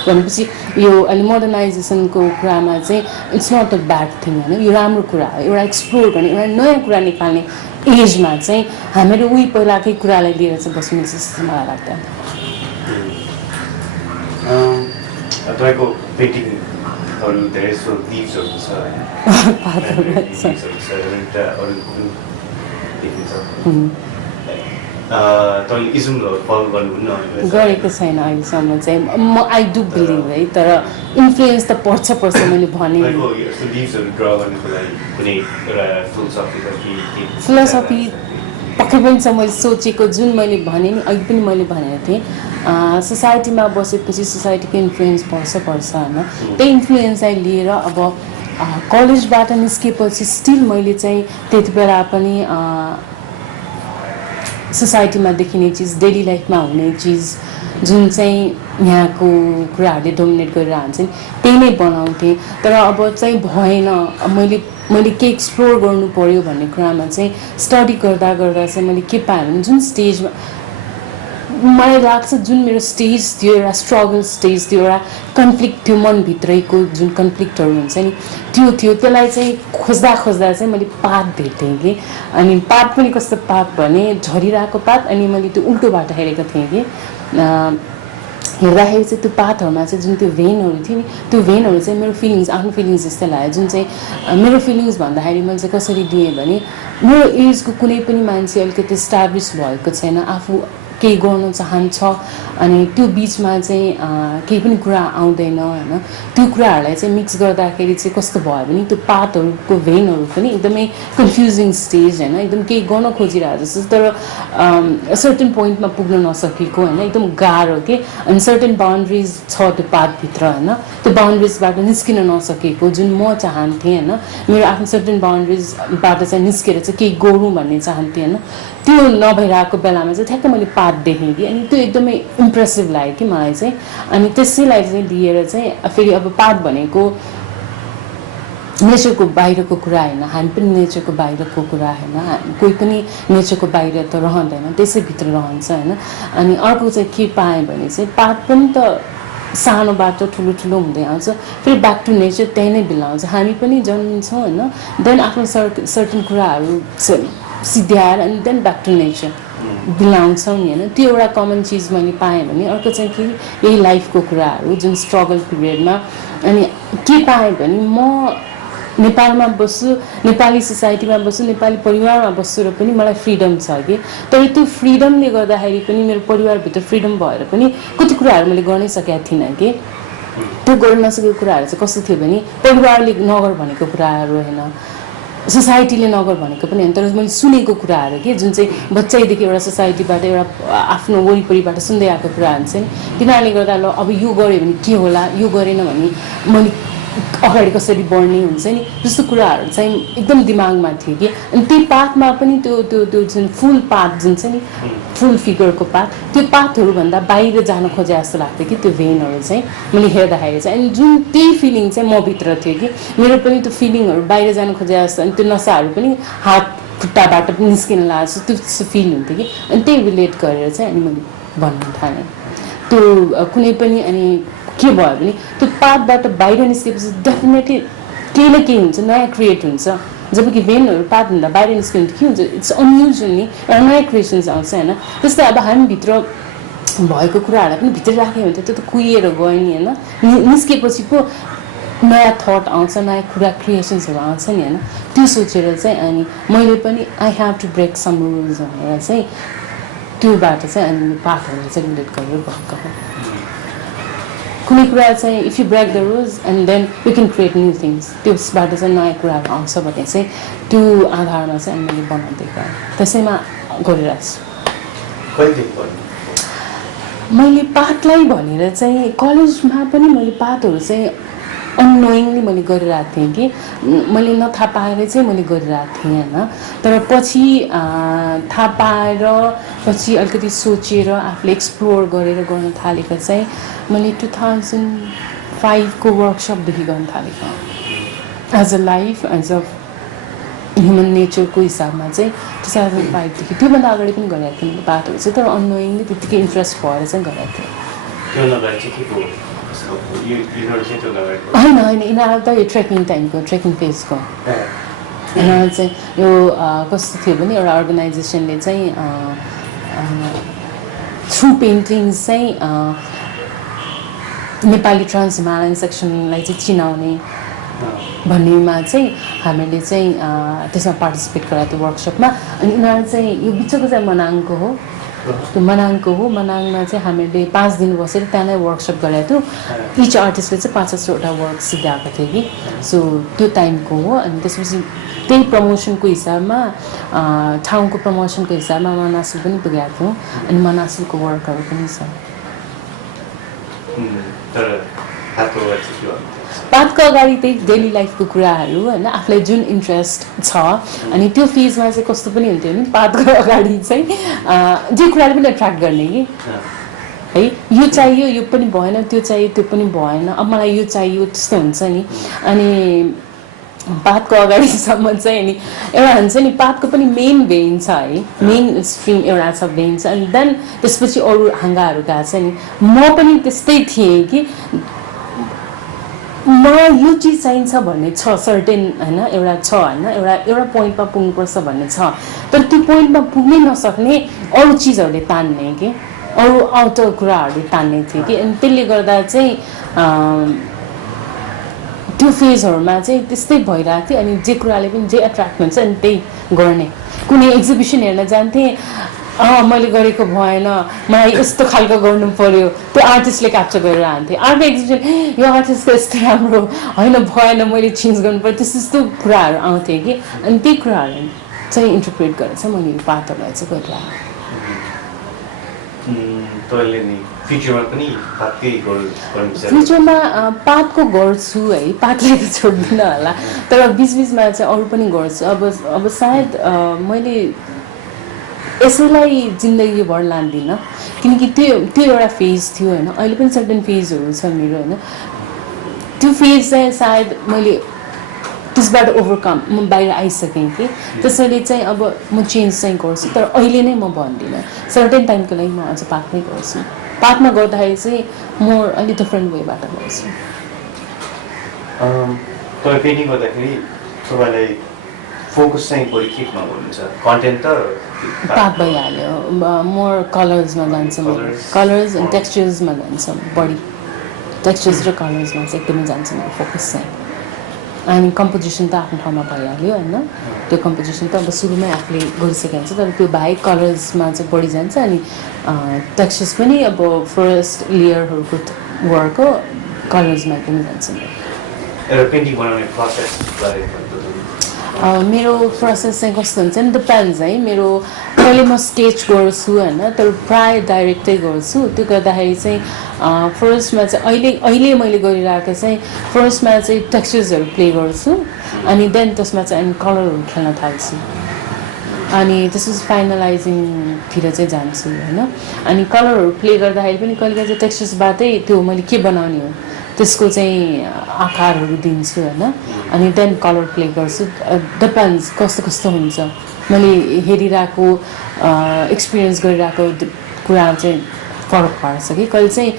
भनेपछि यो अहिले मोडर्नाइजेसनको कुरामा चाहिँ it's not a bad thing होइन यो राम्रो कुरा हो एउटा एक्सप्लोर गर्ने एउटा नयाँ कुरा निकाल्ने एजमा चाहिँ हामीहरू उही पहिलाकै कुरालाई लिएर चाहिँ बस्नुपर्छ जस्तो मलाई लाग्दैन तपाईँको पेन्टिङहरू धेरै जस्तो लिभ्सहरू छ तपाईँले इजमहरू फलो गर्नुहुन्न गरेको छैन अहिलेसम्म चाहिँ म आई डु बिलिभ है तर इन्फ्लुएन्स त पर्छ मैले भने फिलोसफी पक्कै पनि छ मैले सोचेको जुन मैले भने नि अघि पनि मैले भनेको थिएँ सोसाइटीमा बसेपछि सोसाइटीको इन्फ्लुएन्स पर्छ होइन त्यही इन्फ्लुएन्सलाई लिएर अब कलेजबाट निस्केपछि स्टिल मैले चाहिँ त्यति बेला पनि सोसाइटीमा देखिने चिज डेली लाइफमा हुने चिज जुन चाहिँ यहाँको कुराहरूले डोमिनेट गरेर हान्छन् त्यही नै बनाउँथेँ तर अब चाहिँ भएन मैले के एक्सप्लोर गर्नु पर्यो भन्ने कुरामा चाहिँ स्टडी गर्दा चाहिँ मैले के पाएँ भने जुन स्टेजमा मलाई लाग्छ जुन मेरो स्टेज थियो एउटा स्ट्रगल स्टेज थियो एउटा कन्फ्लिक्ट थियो मनभित्रैको जुन कन्फ्लिक्टहरू हुन्छ नि त्यो थियो त्यसलाई चाहिँ खोज्दा चाहिँ मैले पात भेटेँ कि अनि पात पनि कस्तो पात भने झरिरहेको पात अनि मैले त्यो उल्टो बाटो हेरेको थिएँ कि हेर्दाखेरि चाहिँ त्यो पातहरूमा चाहिँ जुन त्यो भेनहरू थियो नि त्यो भेनहरू चाहिँ मेरो फिलिङ्स आफ्नो फिलिङ्स जस्तै लाग्यो जुन चाहिँ मेरो फिलिङ्स भन्दाखेरि मैले चाहिँ कसरी दिएँ भने मेरो एजको कुनै पनि मान्छे अलिकति इस्टाब्लिस भएको छैन आफू केही गर्न चाहन्छ अनि त्यो बिचमा चाहिँ केही पनि कुरा आउँदैन होइन त्यो कुराहरूलाई चाहिँ मिक्स गर्दाखेरि चाहिँ कस्तो भयो भने त्यो पातहरूको भेनहरू पनि एकदमै कन्फ्युजिङ स्टेज होइन एकदम केही गर्न खोजिरहेको जस्तो तर सर्टेन पोइन्टमा पुग्न नसकेको होइन एकदम गाह्रो के अनि सर्टेन बााउन्ड्रिज छ त्यो पातभित्र होइन त्यो बााउन्ड्रिजबाट निस्किन नसकेको जुन म चाहन्थेँ होइन मेरो आफ्नो सर्टेन बााउन्ड्रिजबाट चाहिँ निस्केर चाहिँ केही गरौँ भन्ने चाहन्थेँ होइन त्यो नभइरहेको बेलामा चाहिँ ठ्याक्कै मैले पात देखेँ कि अनि त्यो एकदमै इम्प्रेसिभ लाग्यो कि मलाई चाहिँ अनि त्यसैलाई चाहिँ लिएर चाहिँ फेरि अब पात भनेको नेचरको बाहिरको कुरा होइन हामी पनि नेचरको बाहिरको कुरा होइन कोही पनि नेचरको बाहिर त रहँदैन त्यसैभित्र रहन्छ होइन अनि अर्को चाहिँ के पाएँ भने चाहिँ पात पनि त सानोबाट ठुलो ठुलो हुँदै आउँछ फेरि ब्याक टु नेचर त्यही नै बिलाउँछ हामी पनि जन्मिन्छौँ होइन देन आफ्नो सर्टन कुराहरू सिद्ध्याएर अनि देन ब्याक टु नेचर बिलाउँछौँ नि होइन त्यो एउटा कमन चिज मैले पाएँ भने अर्को चाहिँ कि यही लाइफको कुराहरू जुन स्ट्रगल पिरियडमा अनि के पाएँ भने म नेपालमा बस्छु नेपाली सोसाइटीमा बस्छु नेपाली परिवारमा बस्छु र पनि मलाई फ्रिडम छ कि तर त्यो फ्रिडमले गर्दाखेरि पनि मेरो परिवारभित्र फ्रिडम भएर पनि कति कुराहरू मैले गर्नै सकेको थिइनँ कि त्यो गर्न नसकेको कुराहरू चाहिँ कस्तो थियो भने परिवारले नगर भनेको कुराहरू होइन सोसाइटीले नगर भनेको पनि होइन तर मैले सुनेको कुराहरू के जुन चाहिँ बच्चैदेखि एउटा सोसाइटीबाट एउटा आफ्नो वरिपरिबाट सुन्दै आएको कुराहरू हुन्छ नि तिनीहरूले गर्दा ल अब यो गऱ्यो भने के होला यो गरेन भने मैले अगाडि कसरी बढ्ने हुन्छ नि त्यस्तो कुराहरू चाहिँ एकदम दिमागमा थियो कि अनि त्यही पातमा पनि त्यो त्यो त्यो जुन फुल पात जुन छ नि फुल फिगरको पात त्यो पातहरूभन्दा बाहिर जान खोजे जस्तो लाग्थ्यो कि त्यो भेनहरू चाहिँ मैले हेर्दाखेरि चाहिँ अनि जुन त्यही फिलिङ चाहिँ म भित्र थियो कि मेरो पनि त्यो फिलिङहरू बाहिर जान खोजे जस्तो अनि त्यो नसाहरू पनि हात खुट्टाबाट पनि निस्किन लाग्छ त्यस्तो फिल हुन्थ्यो कि अनि त्यही रिलेट गरेर चाहिँ अनि मैले भन्न थालेँ त्यो कुनै पनि अनि के भयो भने त्यो पातबाट बाहिर निस्केपछि डेफिनेटली केही न केही हुन्छ नयाँ क्रिएट हुन्छ जब कि भेनहरू पातभन्दा बाहिर निस्क्यो भने के हुन्छ इट्स अनयुजुअल नि एउटा नयाँ क्रिएसन्स आउँछ होइन त्यस्तै अब हामीभित्र भएको कुराहरूलाई पनि भित्र राख्यो भने त्यो त कुहिएर गयो नि होइन निस्केपछि पो नयाँ थट आउँछ नयाँ कुरा क्रिएसन्सहरू आउँछ नि होइन त्यो सोचेर चाहिँ अनि मैले पनि I have to break some rules भनेर चाहिँ त्योबाट चाहिँ अनि पातहरूलाई चाहिँ रिलेट गरेर गएको हो कुनै कुरा चाहिँ if you break the rules and then you can create new things त्यसबाट चाहिँ नयाँ कुराहरू आउँछ भने चाहिँ त्यो आधारमा चाहिँ मैले बनाउँदै गएँ त्यसैमा गरिरहेको छु मैले पातलाई भनेर चाहिँ कलेजमा पनि मैले पातहरू चाहिँ अननोइङली मैले गरिरहेको थिएँ कि मैले नथाहा पाएर चाहिँ मैले गरिरहेको थिएँ होइन तर पछि थाहा पाएर पछि अलिकति सोचेर आफूले एक्सप्लोर गरेर गर्न थालेको चाहिँ मैले 2005को वर्कसपदेखि गर्न थालेको as a life as a human नेचरको हिसाबमा चाहिँ 2005देखि त्योभन्दा अगाडि पनि गरेको थिएँ मैले पातहरू चाहिँ तर अननोइङली त्यत्तिकै इन्ट्रेस्ट भएर चाहिँ गरेको थिएँ होइन होइन यिनीहरू त यो ट्रेकिङ टाइमको ट्रेकिङ फेजको यिनीहरू चाहिँ यो कस्तो थियो भने एउटा अर्गनाइजेसनले चाहिँ थ्रु पेन्टिङ्स चाहिँ नेपाली ट्रान्स हिमालयन सेक्सनलाई चाहिँ चिनाउने भन्नेमा चाहिँ हामीले चाहिँ त्यसमा पार्टिसिपेट गराएको थियो वर्कसपमा अनि यिनीहरू चाहिँ यो बिचको चाहिँ मनाङको हो त्यो मनाङको हो मनाङमा चाहिँ हामीले 5 दिन बसेर त्यहाँ नै वर्कसप गरेको थियो इच आर्टिस्टले चाहिँ 5-6वटा वर्क सिकाएको थियो कि सो त्यो टाइमको हो अनि त्यसपछि त्यही प्रमोसनको हिसाबमा ठाउँको प्रमोसनको हिसाबमा मनासुल पनि पुगेको थियौँ अनि मनासुलको वर्कहरू पनि छ पातको अगाडि त्यही डेली लाइफको कुराहरू होइन आफूलाई जुन इन्ट्रेस्ट छ अनि त्यो फेजमा चाहिँ कस्तो पनि हुन्थ्यो नि पातको अगाडि चाहिँ जे कुराले पनि एट्र्याक्ट गर्ने कि है यो चाहियो यो पनि भएन त्यो चाहियो त्यो पनि भएन अब मलाई यो चाहियो त्यस्तो हुन्छ नि अनि पातको अगाडिसम्म चाहिँ अनि एउटा हुन्छ नि पातको पनि मेन भेन छ है मेन स्ट्रिम एउटा छ भेन छ अनि देन त्यसपछि अरू हाँगाहरू गएको छ नि म पनि त्यस्तै थिएँ कि मलाई यो चिज चाहिन्छ भन्ने छ सर्टेन होइन एउटा छ होइन एउटा पोइन्टमा पुग्नुपर्छ भन्ने छ तर त्यो पोइन्टमा पुग्नै नसक्ने अरू चिजहरूले तान्ने कि अरू आउटर कुराहरूले तान्ने थियो कि अनि त्यसले गर्दा चाहिँ त्यो फेजहरूमा चाहिँ त्यस्तै भइरहेको थियो अनि जे कुराले पनि जे एट्र्याक्ट हुन्छ अनि त्यही गर्ने कुनै एक्जिबिसन हेर्न जान्थेँ मैले गरेको भएन मलाई यस्तो खालको गर्नु पर्यो त्यो आर्टिस्टले क्याप्चर गरेर हान्थेँ अर्को एक्जिबिसन यो आर्टिस्टको यस्तो राम्रो होइन भएन मैले चेन्ज गर्नु पर्यो त्यस्तो कुराहरू आउँथ्यो कि अनि त्यही कुराहरू चाहिँ इन्टरप्रेट गरेर चाहिँ मैले यो पातहरूलाई चाहिँ गरिरहेको फ्युचरमा पातको गर्छु है पातलाई त छोड्दिनँ होला तर बिचबिचमा चाहिँ अरू पनि गर्छु अब सायद मैले यसैलाई जिन्दगीभर लान्दिनँ किनकि त्यो एउटा फेज थियो होइन अहिले पनि सर्टेन फेजहरू छ मेरो होइन त्यो फेज चाहिँ सायद मैले त्यसबाट ओभरकम म बाहिर आइसकेँ कि त्यसैले चाहिँ अब म चेन्ज चाहिँ गर्छु तर अहिले नै म भन्दिनँ सर्टेन टाइमको लागि म अझ पाठ नै गर्छु पाठमा गर्दाखेरि चाहिँ म अलिक डिफ्रेन्ट वेबाट गर्छु तपाईँ पेन्टिङ गर्दाखेरि तपाईँलाई फोकस चाहिँ बढी केमा गर्नुहुन्छ कन्टेन्ट त पाठ भइहाल्यो मोर कलर्समा जान्छ कलर्स एन्ड टेक्सचर्समा जान्छ बढी टेक्सचर्स र कलर्समा चाहिँ एकदमै जान्छ मेरो फोकस चाहिँ अनि कम्पोजिसन त आफ्नो ठाउँमा भइहाल्यो होइन त्यो कम्पोजिसन त अब सुरुमै आफूले गरिसकेको हुन्छ तर त्यो बाहेक कलर्समा चाहिँ बढी जान्छ अनि टेक्सचर्स पनि अब फर्स्ट लेयरहरूको वर्क हो कलर्समा एकदमै जान्छ एउटा पेन्टिङ बनाउने प्रोसेस मेरो प्रोसेस चाहिँ कस्तो हुन्छ नि डिपेन्ड्स है मेरो कहिले म स्केच गर्छु होइन तर प्रायः डाइरेक्टै गर्छु त्यो गर्दाखेरि चाहिँ फर्स्टमा चाहिँ अहिले मैले गरिरहेको चाहिँ फर्स्टमा चाहिँ टेक्सचर्सहरू प्ले गर्छु अनि देन त्यसमा चाहिँ अनि कलरहरू खेल्न थाल्छु अनि त्यसपछि फाइनलाइजिङतिर चाहिँ जान्छु होइन अनि कलरहरू प्ले गर्दाखेरि पनि कहिले कहिले टेक्सचर्सबाटै त्यो मैले के बनाउने हो त्यसको चाहिँ आकारहरू दिन्छु होइन अनि देन कलर प्ले गर्छु डिपेन्ड्स कस्तो कस्तो हुन्छ मैले हेरिरहेको एक्सपिरियन्स गरिरहेको कुरा चाहिँ फरक पार्छ कि कहिले चाहिँ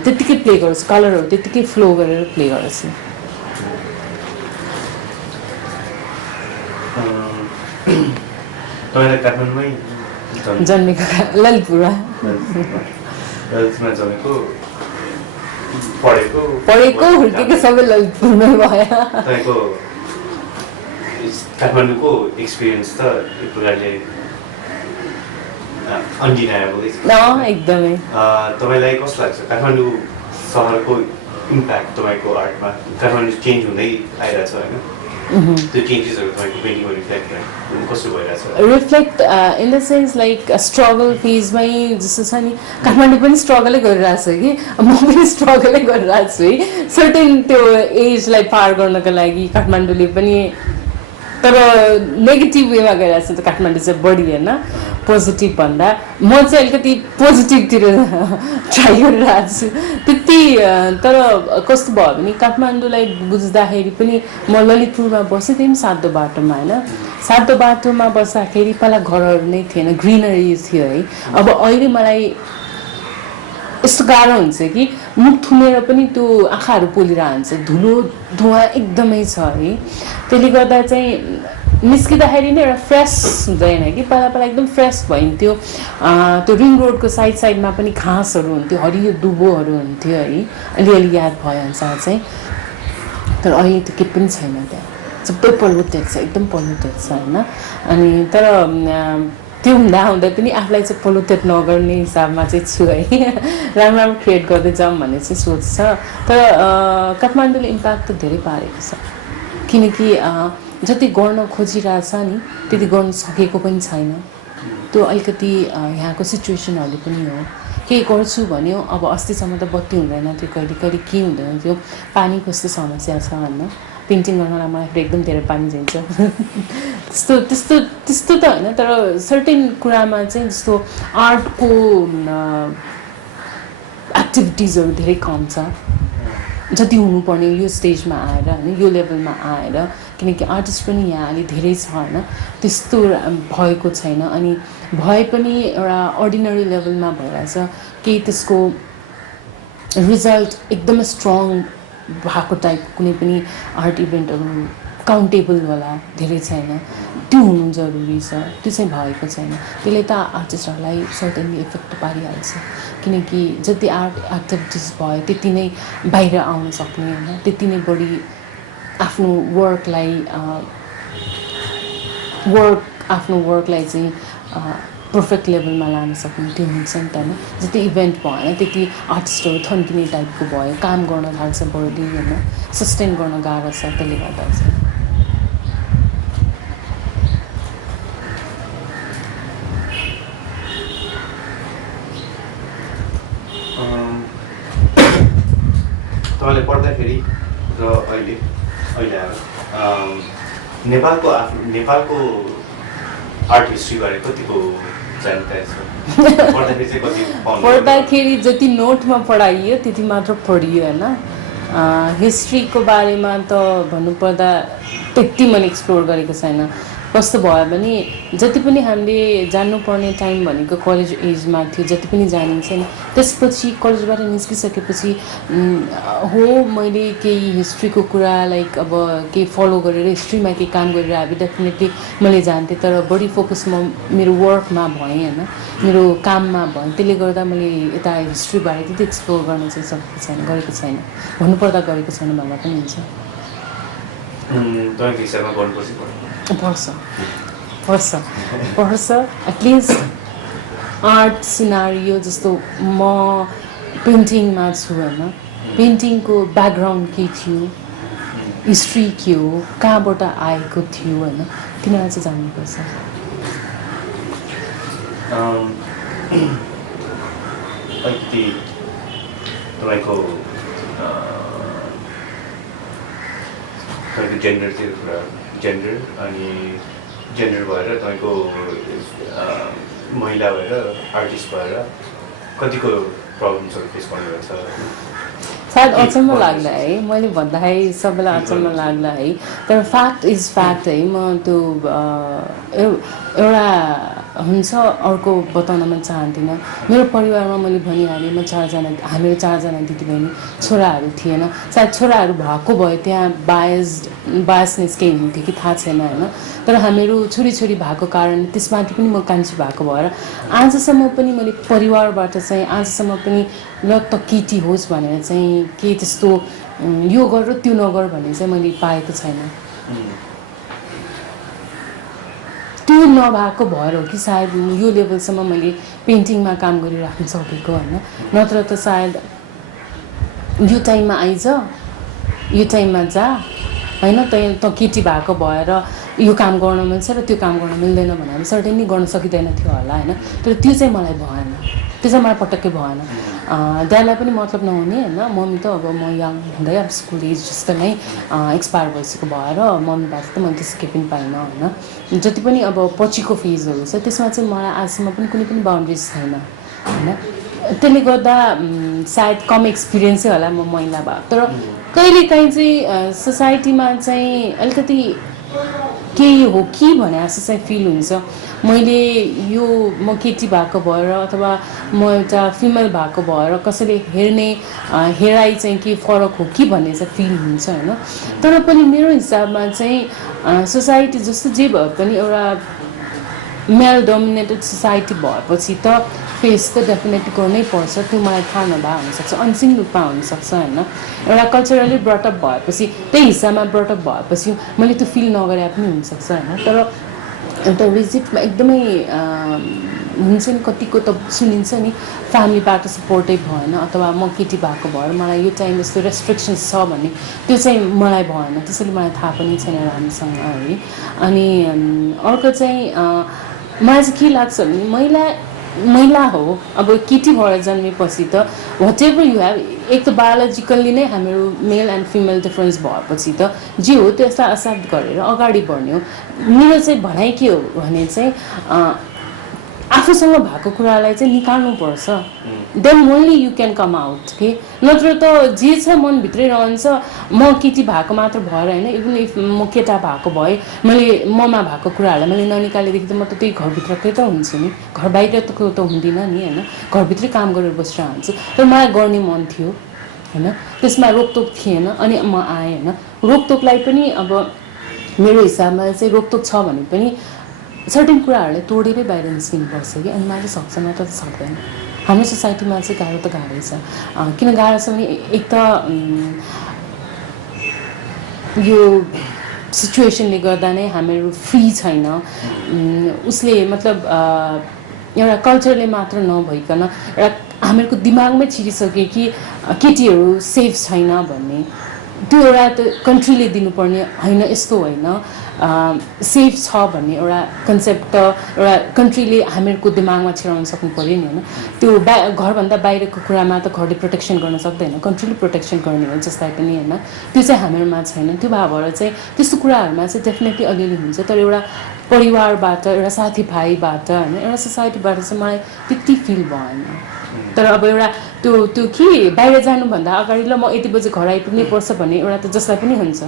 त्यत्तिकै प्ले गर्छु कलरहरू त्यत्तिकै फ्लो गरेर प्ले गर्छु तपाईँलाई काठमाडौँमै जन्मेको ललितपुरमा जन्मेको पढेको हुर्केको सबै ललितपुरमै भयो तपाईँको काठमाडौँको एक्सपिरियन्स त एक प्रकारले अनडिनाएबल एकदमै तपाईँलाई कस्तो लाग्छ काठमाडौँ सहरको इम्प्याक्ट तपाईँको आर्टमा काठमाडौँ चेन्ज हुँदै आइरहेछ होइन त्यो चेन्जेसहरू तपाईँको पेन्टिङमा रिफ्लेक्ट कस्तो भइरहेछ reflect in the sense like struggle फेजमै जस्तो छ नि काठमाडौँ पनि स्ट्रगलै गरिरहेको छ कि म पनि स्ट्रगलै गरिरहेको छु है सर्टेन त्यो एजलाई पार गर्नको लागि काठमाडौँले पनि तर नेगेटिभ वेमा गइरहेको छ त काठमाडौँ चाहिँ बढी होइन पोजिटिभ भन्दा म चाहिँ अलिकति पोजिटिभतिर ट्राई गरिरहेको छु त्यति तर कस्तो भयो भने काठमाडौँलाई बुझ्दाखेरि पनि म ललितपुरमा बसेँ त्यही पनि सातो बाटोमा होइन सातो बाटोमा बस्दाखेरि पहिला घरहरू नै थिएन ग्रिनरिज थियो है अब अहिले मलाई यस्तो गाह्रो हुन्छ कि मुख थुनेर पनि त्यो आँखाहरू पोलिरहन्छ धुलो धुवा एकदमै छ है त्यसले गर्दा चाहिँ निस्किँदाखेरि नै एउटा फ्रेस हुँदैन कि पहिला पहिला एकदम फ्रेस भइन्थ्यो त्यो रिङ रोडको साइडमा पनि घाँसहरू हुन्थ्यो हरियो दुबोहरू हुन्थ्यो है अलिअलि याद भएअनुसार चाहिँ तर अहिले त केही पनि छैन त्यहाँ सबै पल्युटेड छ एकदम पल्युटेड छ होइन अनि तर त्यो हुँदा पनि आफूलाई चाहिँ पोल्युटेड नगर्ने हिसाबमा चाहिँ छु है राम्रो राम्रो क्रिएट गर्दै जाऊँ भन्ने चाहिँ सोच छ तर काठमाडौँले इम्प्याक्ट त धेरै पारेको छ किनकि जति गर्न खोजिरहेछ नि त्यति गर्न सकेको पनि छैन त्यो अलिकति यहाँको सिचुएसनहरूले पनि हो केही गर्छु भन्यो अब अस्तिसम्म त बत्ती हुँदैन थियो कहिले कहिले के हुँदैन थियो पानीको कस्तो समस्या छ होइन पेन्टिङ गर्नलाई मलाई फेरि एकदम धेरै पानी चाहिन्छ त्यस्तो त होइन तर सर्टेन कुरामा चाहिँ जस्तो आर्टको एक्टिभिटिजहरू धेरै कम छ जति हुनुपर्ने यो स्टेजमा आएर होइन यो लेभलमा आएर किनकि आर्टिस्ट पनि यहाँ अलि धेरै छ होइन त्यस्तो भएको छैन अनि भए पनि एउटा अर्डिनरी लेभलमा भइरहेछ केही त्यसको रिजल्ट एकदमै स्ट्रङ भएको टाइप कुनै पनि आर्ट इभेन्टहरू काउन्टेबल होला धेरै छैन त्यो हुनु जरुरी छ त्यो चाहिँ भएको छैन त्यसले त आर्टिस्टहरूलाई सर्टेनली इफेक्ट पारिहाल्छ किनकि जति आर्ट एक्टिभिटिज भयो त्यति नै बाहिर आउन सक्ने होइन त्यति नै बढी आफ्नो वर्कलाई चाहिँ पर्फेक्ट लेभलमा लान सक्ने त्यो हुन्छ नि त होइन जति इभेन्ट भएन त्यति आर्टिस्टहरू थन्किने टाइपको भयो काम गर्न थाल्छ बढी होइन सस्टेन गर्न गाह्रो छ त्यसले गर्दा चाहिँ तपाईँले पढ्दाखेरि र अहिले नेपालको आर्ट हिस्ट्रीबारे कतिको जानकारी छ पढ्दाखेरि चाहिँ कति पाउनु पढ्दाखेरि जति नोटमा पढाइयो त्यति मात्र पढियो होइन हिस्ट्रीको बारेमा त भन्नुपर्दा त्यति मैले एक्सप्लोर गरेको छैन कस्तो भयो भने जति पनि हामीले जान्नुपर्ने टाइम भनेको कलेज एजमा थियो जति पनि जानिन्छ नि त्यसपछि कलेजबाट निस्किसकेपछि हो मैले केही हिस्ट्रीको कुरा लाइक अब केही फलो गरेर हिस्ट्रीमा केही काम गरेर अब डेफिनेटली मैले जान्थेँ तर बढी फोकस म मेरो वर्कमा भएँ होइन मेरो काममा भएँ त्यसले गर्दा मैले यता हिस्ट्रीबारे त्यति एक्सप्लोर गर्न चाहिँ सकेको छैन गरेको छैन भन्नुपर्दा गरेको छैन भन्दा पनि हुन्छ तपाईँको हिसाबमा गर्नुपर्छ पर्छ एटलिस्ट आर्ट सिनारियो जस्तो म पेन्टिङमा छु होइन पेन्टिङको ब्याकग्राउन्ड के थियो हिस्ट्री के हो कहाँबाट आएको थियो होइन तिनीहरूलाई चाहिँ जान्नुपर्छ अलिकति तपाईँको जेन्डरतिर कुरा जेन्डर अनि जेन्डर भएर तपाईँको महिला भएर आर्टिस्ट भएर कतिको प्रब्लम्सहरू फेस गर्नुभएको छ सायद अचम्म लाग्ला है मैले भन्दाखेरि सबैलाई अचम्म लाग्ला है तर फ्याक्ट इज फ्याक्ट है म त्यो एउटा हुन्छ अर्को बताउन म चाहन्थिनँ मेरो परिवारमा मैले भनिहालेँ म हामीहरू चारजना दिदीबहिनी छोराहरू थिएन सायद छोराहरू भएको भए त्यहाँ बायसनेस केही हुन्थ्यो कि थाहा छैन होइन तर हामीहरू छोरी भएको कारण त्यसमाथि पनि म कान्छी भएको भएर आजसम्म पनि मैले परिवारबाट चाहिँ आजसम्म पनि ल त केटी होस् भनेर चाहिँ के त्यस्तो यो गर र त्यो नगर भन्ने चाहिँ मैले पाएको छैन त्यो नभएको भएर हो कि सायद यो लेभलसम्म मैले पेन्टिङमा काम गरिराख्न सकेको होइन नत्र त सायद यो टाइममा आइज यो टाइममा जा होइन त केटी भएको भएर यो काम गर्न मिल्छ र त्यो काम गर्न मिल्दैन भनेर सर्टेनली गर्न सकिँदैन थियो होला होइन तर त्यो चाहिँ मलाई भएन त्यो चाहिँ मलाई पटक्कै भएन ड्याडलाई पनि मतलब नहुने होइन मम्मी त अब म यङ हुँदै अब स्कुल एज जस्तो नै एक्सपायर भइसकेको भएर मम्मीबाट त मैले त्यस्तो केही पनि पाइनँ होइन जति पनि अब पछिको फेजहरू छ त्यसमा चाहिँ मलाई आजसम्म पनि कुनै पनि बााउन्ड्रिज छैन होइन त्यसले गर्दा सायद कम एक्सपिरियन्सै होला म महिला भएको तर कहिलेकाहीँ चाहिँ सोसाइटीमा चाहिँ अलिकति केही हो कि भने जस्तो चाहिँ फिल हुन्छ मैले यो म केटी भएको भएर अथवा म एउटा फिमेल भएको भएर कसैले हेर्ने हेराइ चाहिँ के फरक हो कि भन्ने चाहिँ फिल हुन्छ होइन तर पनि मेरो हिसाबमा चाहिँ सोसाइटी जस्तो जे भए पनि एउटा मेल डोमिनेटेड सोसाइटी भएपछि त फेस त डेफिनेटली गर्नै पर्छ त्यो मलाई थाहा नभए हुनसक्छ अनसिन रूपमा हुनसक्छ होइन एउटा कल्चरली ब्रटअप भएपछि त्यही हिसाबमा ब्रटअप भएपछि मैले त्यो फिल नगरे पनि हुनसक्छ होइन तर एउटा रिजिटमा एकदमै हुन्छ नि कतिको त सुनिन्छ नि फ्यामिलीबाट सपोर्टै भएन अथवा म केटी भएको भएर मलाई यो टाइम यस्तो रेस्ट्रिक्सन्स छ भन्ने त्यो चाहिँ मलाई भएन त्यसैले मलाई थाहा पनि छैन राम्रोसँग है अनि अर्को चाहिँ मलाई चाहिँ के लाग्छ भने महिला हो अब केटी भएर जन्मेपछि त वाट एभर यु हेभ एक त बायोलोजिकल्ली नै हामीहरू मेल एन्ड फिमेल डिफ्रेन्स भएपछि त जे हो त्यसलाई एक्सेप्ट गरेर अगाडि बढ्ने हो मेरो चाहिँ भनाइ के हो भने चाहिँ आफूसँग भएको कुरालाई चाहिँ निकाल्नुपर्छ then only you can come out के नत्र त जे छ मनभित्रै रहन्छ म केटी भएको मात्र भएर होइन इभन इफ म केटा भएको भए मैले ममा भएको कुराहरूलाई मैले ननिकालेदेखि त म त त्यही घरभित्रकै त हुन्छु नि घर बाहिर त हुँदिनँ नि होइन घरभित्रै काम गरेर बसिरहन्छु तर मलाई गर्ने मन थियो होइन त्यसमा रोकटोक थिएन अनि म आएँ होइन रोकटोकलाई पनि अब मेरो हिसाबमा चाहिँ रोकटोक छ भने पनि सर्टेन कुराहरूलाई तोडेरै बाहिर निस्किनुपर्छ कि अनि मात्रै सक्छ नत्र त सक्दैन हाम्रो सोसाइटीमा चाहिँ गाह्रो त गाह्रै छ किन गाह्रो छ भने एक त यो सिचुएसनले गर्दा नै हामीहरू फ्री छैन उसले मतलब एउटा कल्चरले मात्र नभइकन एउटा हामीहरूको दिमागमै छिरिसक्यो कि केटीहरू सेफ छैन भन्ने त्यो एउटा त कन्ट्रीले दिनुपर्ने होइन, यस्तो होइन सेफ छ भन्ने एउटा कन्सेप्ट त एउटा कन्ट्रीले हामीहरूको दिमागमा छिराउन सक्नु पऱ्यो नि होइन। त्यो घरभन्दा बाहिरको कुरामा त घरले प्रोटेक्सन गर्न सक्दैन, कन्ट्रीले प्रोटेक्सन गर्ने हो जसलाई पनि होइन। त्यो चाहिँ हामीहरूमा छैन। त्यो भएर चाहिँ त्यस्तो कुराहरूमा चाहिँ डेफिनेटली अलिअलि हुन्छ, तर एउटा परिवारबाट, एउटा साथीभाइबाट होइन, एउटा सोसाइटीबाट चाहिँ मलाई त्यति फिल भएन। तर अब एउटा त्यो कि बाहिर जानुभन्दा अगाडि ल म यति बजी घर आइपुग्नै पर्छ भन्ने एउटा त जसलाई पनि हुन्छ,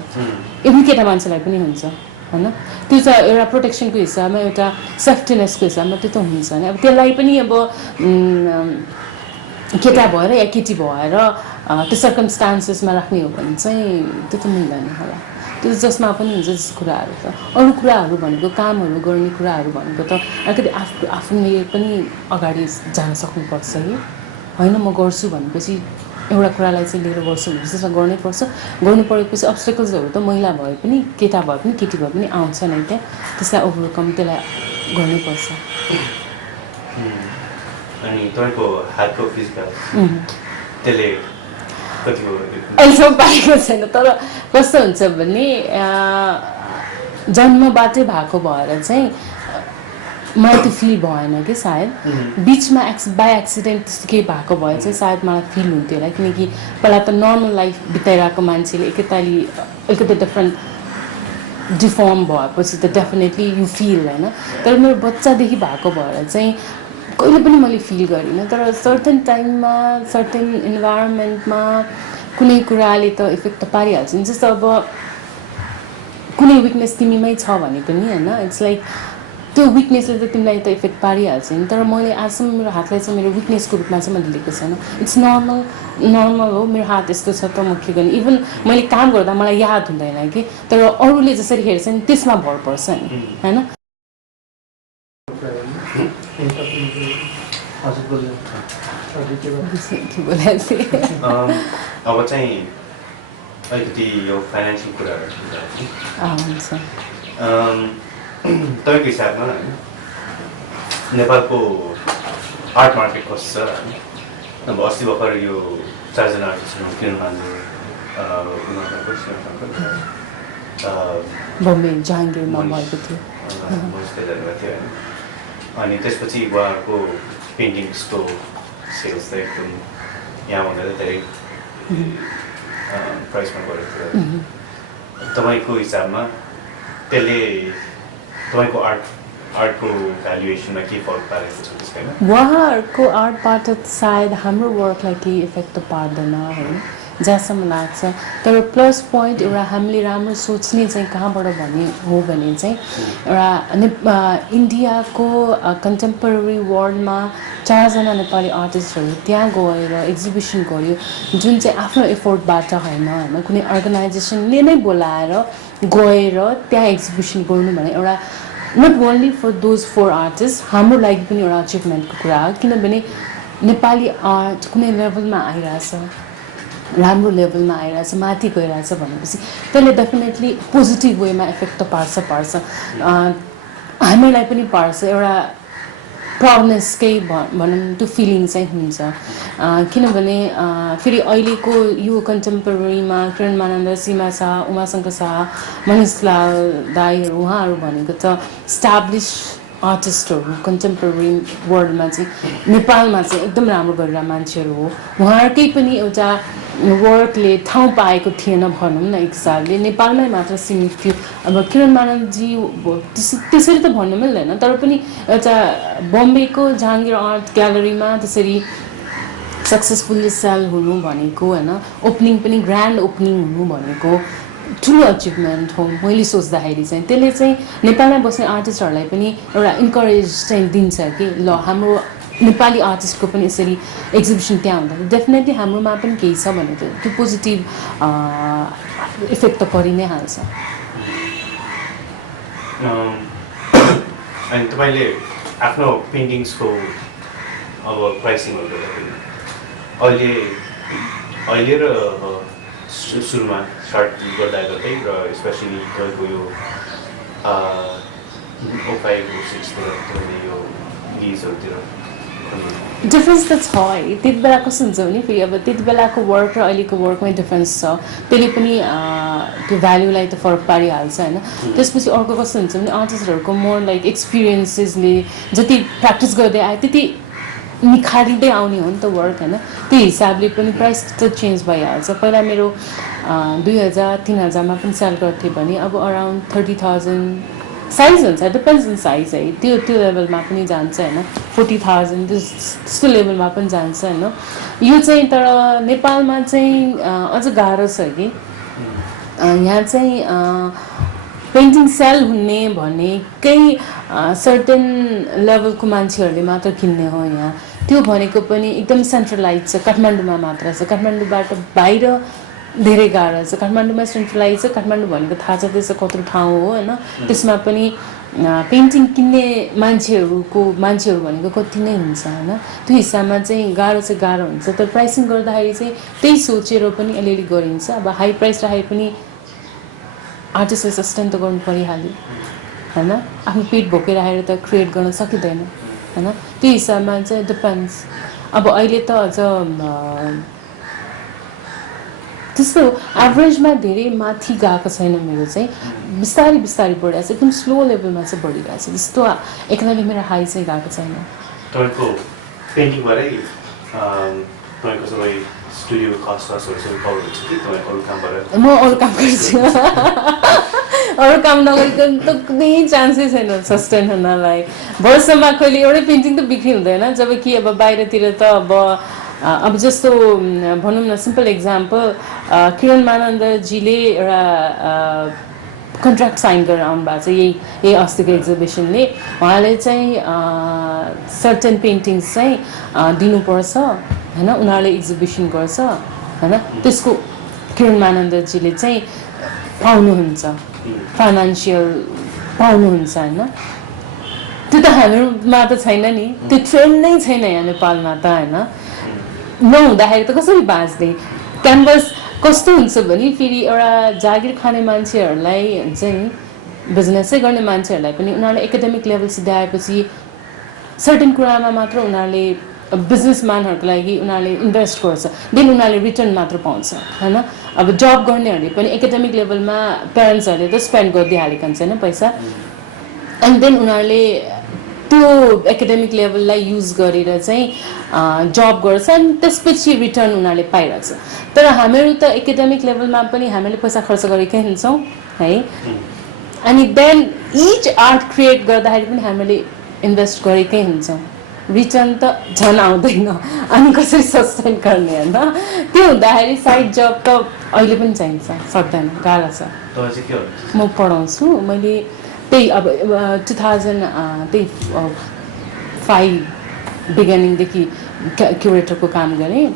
इभन केटा मान्छेलाई पनि हुन्छ होइन। त्यो चाहिँ एउटा प्रोटेक्सनको हिसाबमा, एउटा सेफ्टीनेसको हिसाबमा त्यो त हुन्छ नि। अब त्यसलाई पनि अब केटा भएर या केटी भएर त्यो सर्कमस्टान्सेसमा राख्ने हो भने चाहिँ त्यो त मिल्दैन होला। त्यो जसमा पनि हुन्छ त्यस्तो कुराहरू त। अरू कुराहरू भनेको कामहरू गर्ने कुराहरू भनेको त अलिकति आफूले पनि अगाडि जान सक्नुपर्छ कि होइन। म गर्छु भनेपछि एउटा कुरालाई चाहिँ लिएर गर्छु भनेपछि त्यसमा गर्नै पर्छ। गर्नु परेपछि अब्स्टेकल्सहरू त महिला भए पनि, केटा भए पनि, केटी भए पनि आउँछ नै त्यहाँ। त्यसलाई ओभरकम त्यसलाई गर्नैपर्छ। अनि तपाईँको हातको फिजिकल त्यसले कतिको अहिलेसम्म पाएको छैन। तर कस्तो हुन्छ भने जन्मबाटै भएको भएर चाहिँ मलाई त्यो फिल भएन कि सायद बिचमा बाई एक्सिडेन्ट त्यस्तो केही भएको भए चाहिँ सायद मलाई फिल हुन्थ्यो होला। किनकि पहिला त नर्मल लाइफ बिताइरहेको मान्छेले एकैताली अलिकति डिफ्रेन्ट डिफर्म भएपछि त डेफिनेटली यु फिल होइन। तर मेरो बच्चादेखि भएको भएर चाहिँ कहिले पनि मैले फिल गरिनँ। तर सर्टेन टाइममा, सर्टेन इन्भाइरोमेन्टमा कुनै कुराले त इफेक्ट त पारिहाल्छ नि। जस्तो अब कुनै विकनेस तिमीमै छ भने पनि होइन, इट्स लाइक त्यो विकनेसले त तिमीलाई त इफेक्ट पारिहाल्छ नि। तर मैले आजसम्म मेरो हातलाई चाहिँ मेरो विकनेसको रूपमा चाहिँ मैले लिएको छैन। इट्स नर्मल हो, मेरो हात यस्तो छ त म के गर्ने। इभन मैले काम गर्दा मलाई याद हुँदैन कि, तर अरूले जसरी हेर्छ नि त्यसमा भर पर्छ नि होइन। अब चाहिँ अलिकति यो फाइनेन्सियल कुराहरू हुन्छ। तपाईँको हिसाबमा होइन नेपालको आर्ट मार्केट कस्तो छ होइन? अब अस्ति भर्खर यो 4 जना आर्टिस्टहरू किरण मान्जु, बम्बे जहाङ्गिरमा भएको थियो जानुभएको थियो होइन। अनि त्यसपछि उहाँहरूको पेन्टिङ्सको सेल्स त एकदम यहाँभन्दा त धेरै प्राइसमा गरेको थियो। तपाईँको हिसाबमा त्यसले तपाईँको आर्टको भ्यालुएसनमा के फरक पारेको छ त्यसमा? उहाँहरूको आर्टबाट सायद हाम्रो वर्कलाई केही इफेक्ट त पार्दैन होइन जहाँसम्म लाग्छ। तर प्लस पोइन्ट एउटा हामीले राम्रो सोच्ने चाहिँ कहाँबाट भन्ने हो भने चाहिँ एउटा इन्डियाको कन्टेम्पोरेरी वर्ल्डमा 4 जना नेपाली आर्टिस्टहरू त्यहाँ गएर एक्जिबिसन गर्यो, जुन चाहिँ आफ्नो एफोर्टबाट होइन कुनै अर्गनाइजेसनले नै बोलाएर गएर त्यहाँ एक्जिबिसन गर्नु भने एउटा not only for those 4 artist, हाम्रो लागि पनि एउटा अचिभमेन्टको कुरा हो। किनभने नेपाली आर्ट कुनै लेभलमा आइरहेछ, राम्रो लेभलमा आइरहेछ, माथि गइरहेछ भनेपछि त्यसले डेफिनेटली पोजिटिभ वेमा इफेक्ट त पार्छ हामीलाई पनि पार्छ। एउटा प्राउडनेसकै भनौँ त्यो फिलिङ चाहिँ हुन्छ। किनभने फेरि अहिलेको यो कन्टेम्पोरेरीमा किरण मानन्द, सीमा शाह, उमाशङ्कर शाह, मनिष लाल दाईहरू उहाँहरू भनेको त स्टाब्लिस आर्टिस्टहरू कन्टेम्पोरेरी वर्ल्डमा चाहिँ नेपालमा चाहिँ एकदम राम्रो गरेर मान्छेहरू हो। उहाँहरूकै पनि एउटा वर्कले ठाउँ पाएको थिएन भनौँ न, एक हिसाबले नेपालमै मात्र सीमित थियो। अब किरण मानन्दजी त्यसरी त भन्नु मिल्दैन, तर पनि एउटा बम्बेको जहाङ्गीर आर्ट ग्यालरीमा त्यसरी सक्सेसफुल्ली सेल हुनु भनेको होइन, ओपनिङ पनि ग्रान्ड ओपनिङ हुनु भनेको ठुलो अचिभमेन्ट हो मैले सोच्दाखेरि चाहिँ। त्यसले चाहिँ नेपालमा बस्ने आर्टिस्टहरूलाई पनि एउटा इन्करेज चाहिँ दिन्छ कि ल हाम्रो नेपाली आर्टिस्टको पनि यसरी एक्जिबिसन त्यहाँ हुँदा डेफिनेटली हाम्रोमा पनि केही छ भने त्यो पोजिटिभ इफेक्ट त परि नै हाल्छ। अनि तपाईँले आफ्नो पेन्टिङ्सको अब प्राइसिङहरू गर्दाखेरि अहिले र सुरुमा स्टार्ट गर्दै र स्पेसली तपाईँको यो 05, 06तिर यो लिजहरूतिर डिफ्रेन्स त छ है त्यति बेला कस्तो हुन्छ भने फेरि अब त्यति बेलाको वर्क र अहिलेको वर्कमै डिफ्रेन्स छ त्यसले पनि त्यो भ्याल्युलाई त फरक पारिहाल्छ होइन त्यसपछि अर्को कस्तो हुन्छ भने आर्टिस्टहरूको मोर लाइक एक्सपिरियन्सेसले जति प्र्याक्टिस गर्दै आयो त्यति निखारिँदै आउने हो नि त वर्क होइन त्यो हिसाबले पनि प्राइस त चेन्ज भइहाल्छ पहिला मेरो 2000-3000मा पनि सेल गर्थेँ भने अब अराउन्ड 30,000 साइज हुन्छ डिपेन्ड्स अन साइज है त्यो लेभलमा पनि जान्छ होइन 40,000 त्यस्तो लेभलमा पनि जान्छ होइन यो चाहिँ तर नेपालमा चाहिँ अझ गाह्रो छ कि यहाँ चाहिँ पेन्टिङ सेल हुने भनेकै सर्टेन लेभलको मान्छेहरूले मात्र किन्ने हो यहाँ त्यो भनेको पनि एकदम सेन्ट्रलाइज छ काठमाडौँमा मात्र छ काठमाडौँबाट बाहिर धेरै गाह्रो छ काठमाडौँमा सेन्ट्रलाइज छ काठमाडौँ भनेको थाहा छ त्यसो कत्रो ठाउँ हो होइन त्यसमा पनि पेन्टिङ किन्ने मान्छेहरू भनेको कति नै हुन्छ होइन त्यो हिसाबमा चाहिँ गाह्रो हुन्छ तर प्राइसिङ गर्दाखेरि चाहिँ त्यही सोचेर पनि अलिअलि गरिन्छ अब हाई प्राइस राखे पनि आर्टिस्टले सस्टेन त गर्नु परिहाल्यो होइन आफ्नो पेट भोकै राखेर त क्रिएट गर्न सकिँदैन होइन त्यो हिसाबमा चाहिँ डिपेन्ड्स अब अहिले त अझ त्यस्तो एभरेजमा धेरै माथि गएको छैन मेरो चाहिँ बिस्तारै बढिरहेको छ एकदम स्लो लेभलमा चाहिँ बढिरहेको छ त्यस्तो एकदमै मेरो हाई चाहिँ गएको छैन तपाईँको पेन्टिङबाटै तपाईँको सबै स्टुडियो कस्टहरू सबै कभर हुन्छ कि तपाईँ अरू कामबाट म अरू काम गर्छु अरू काम नगरिकन त कुनै चान्सै छैन सस्टेन हुनलाई वर्षमा कहिले एउटै पेन्टिङ त बिक्री हुँदैन जब कि अब बाहिरतिर त अब जस्तो भनौँ न सिम्पल इक्जाम्पल किरण मानन्दजीले एउटा कन्ट्र्याक्ट साइन गरेर आउनुभएको छ यही अस्तिको एक्जिबिसनले उहाँले चाहिँ सर्टेन पेन्टिङ्स चाहिँ दिनुपर्छ होइन उनीहरूले एक्जिबिसन गर्छ होइन त्यसको किरण मानन्दजीले चाहिँ पाउनुहुन्छ फाइनेन्सियल पाउनुहुन्छ होइन त्यो त हाम्रोमा त छैन नि त्यो ट्रेन्ड नै छैन यहाँ नेपालमा त होइन नहुँदाखेरि त कसरी बाँच्ने क्यानभस कस्तो हुन्छ भने फेरि एउटा जागिर खाने मान्छेहरूलाई हुन्छ नि बिजनेसै गर्ने मान्छेहरूलाई पनि उनीहरूले एकाडेमिक लेभल सिधाएपछि सर्टेन कुरामा मात्र उनीहरूले बिजनेसम्यानहरूको लागि उनीहरूले इन्भेस्ट गर्छ देन उनीहरूले रिटर्न मात्र पाउँछ होइन अब जब गर्नेहरूले पनि एकाडेमिक लेभलमा प्यारेन्ट्सहरूले त स्पेन्ड गरिदिइहालेको हुन्छ होइन पैसा एन्ड देन उनीहरूले त्यो एकाडेमिक लेभललाई युज गरेर चाहिँ जब गर्छ अनि त्यसपछि रिटर्न उनीहरूले पाइरहेछ तर हामीहरू त एकाडेमिक लेभलमा पनि हामीले पैसा खर्च गरेकै हुन्छौँ है अनि देन इच आर्ट क्रिएट गर्दाखेरि पनि हामीले इन्भेस्ट गरेकै हुन्छौँ रिटर्न त झन् आउँदैन अनि कसरी सस्टेन गर्ने होइन त्यो हुँदाखेरि साइड जब त अहिले पनि चाहिन्छ सक्दैन गाह्रो छ म पढाउँछु मैले त्यही अब 2005 बिगिनिङदेखि क्युरेटरको काम गरेँ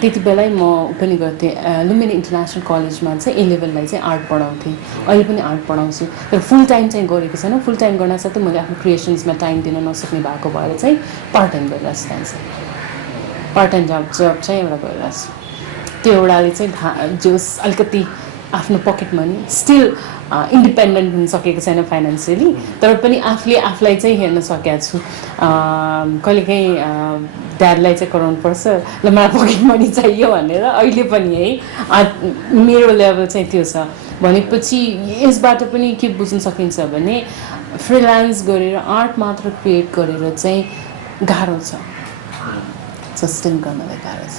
त्यति बेलै म पनि गर्थेँ लुम्बिनी इन्टरनेसनल कलेजमा चाहिँ ए लेभललाई चाहिँ आर्ट पढाउँथेँ अहिले पनि आर्ट पढाउँछु तर फुल टाइम चाहिँ गरेको छैन फुल टाइम गर्न साथै मैले आफ्नो क्रिएसन्समा टाइम दिन नसक्ने भएको भएर चाहिँ पार्ट टाइम गरिरहेको छु पार्ट टाइम जब चाहिँ एउटा गरिरहेको छु त्यो एउटाले चाहिँ जोस् अलिकति आफ्नो पकेट मनी स्टिल इन्डिपेन्डेन्ट हुन सकेको छैन फाइनेन्सियली तर पनि आफूले आफूलाई चाहिँ हेर्न सकेको छु कहिलेकाहीँ ड्याडलाई चाहिँ कराउनुपर्छ ल मलाई पकेट मनी चाहियो भनेर अहिले पनि है मेरो लेभल चाहिँ त्यो छ भनेपछि यसबाट पनि के बुझ्न सकिन्छ भने फ्रिलान्स गरेर आर्ट मात्र क्रिएट गरेर चाहिँ गाह्रो छ सस्टेन गर्नलाई गाह्रो छ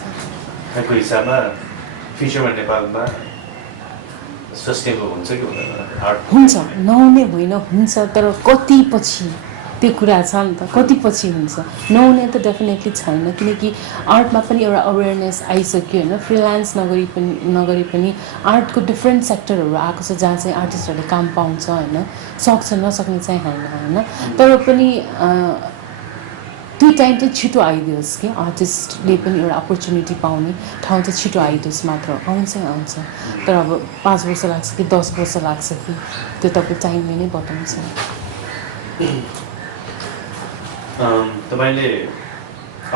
को हिसाबमा फ्युचरमा नेपालमा सस्टेनेबल हुन्छ कि हुँदैन आर्ट हुन्छ नहुने होइन हुन्छ तर कति पछि त्यो कुरा छ नि त कति पछि हुन्छ नहुने त डेफिनेटली छैन किनकि आर्टमा पनि एउटा अवेरनेस आइसक्यो होइन फ्रिलान्स नगरी पनि आर्टको डिफ्रेन्ट सेक्टरहरू आएको छ जहाँ चाहिँ आर्टिस्टहरूले काम पाउँछ होइन सक्छ नसक्ने चाहिँ होइन होइन तर पनि त्यो टाइम चाहिँ छिटो आइदियोस् कि आर्टिस्टले पनि एउटा अपर्च्युनिटी पाउने ठाउँ चाहिँ छिटो आइदियोस् मात्र आउँछ तर अब 5 वर्ष लाग्छ कि 10 वर्ष लाग्छ कि त्यो तपाईँ टाइमले नै बताउँछ तपाईँले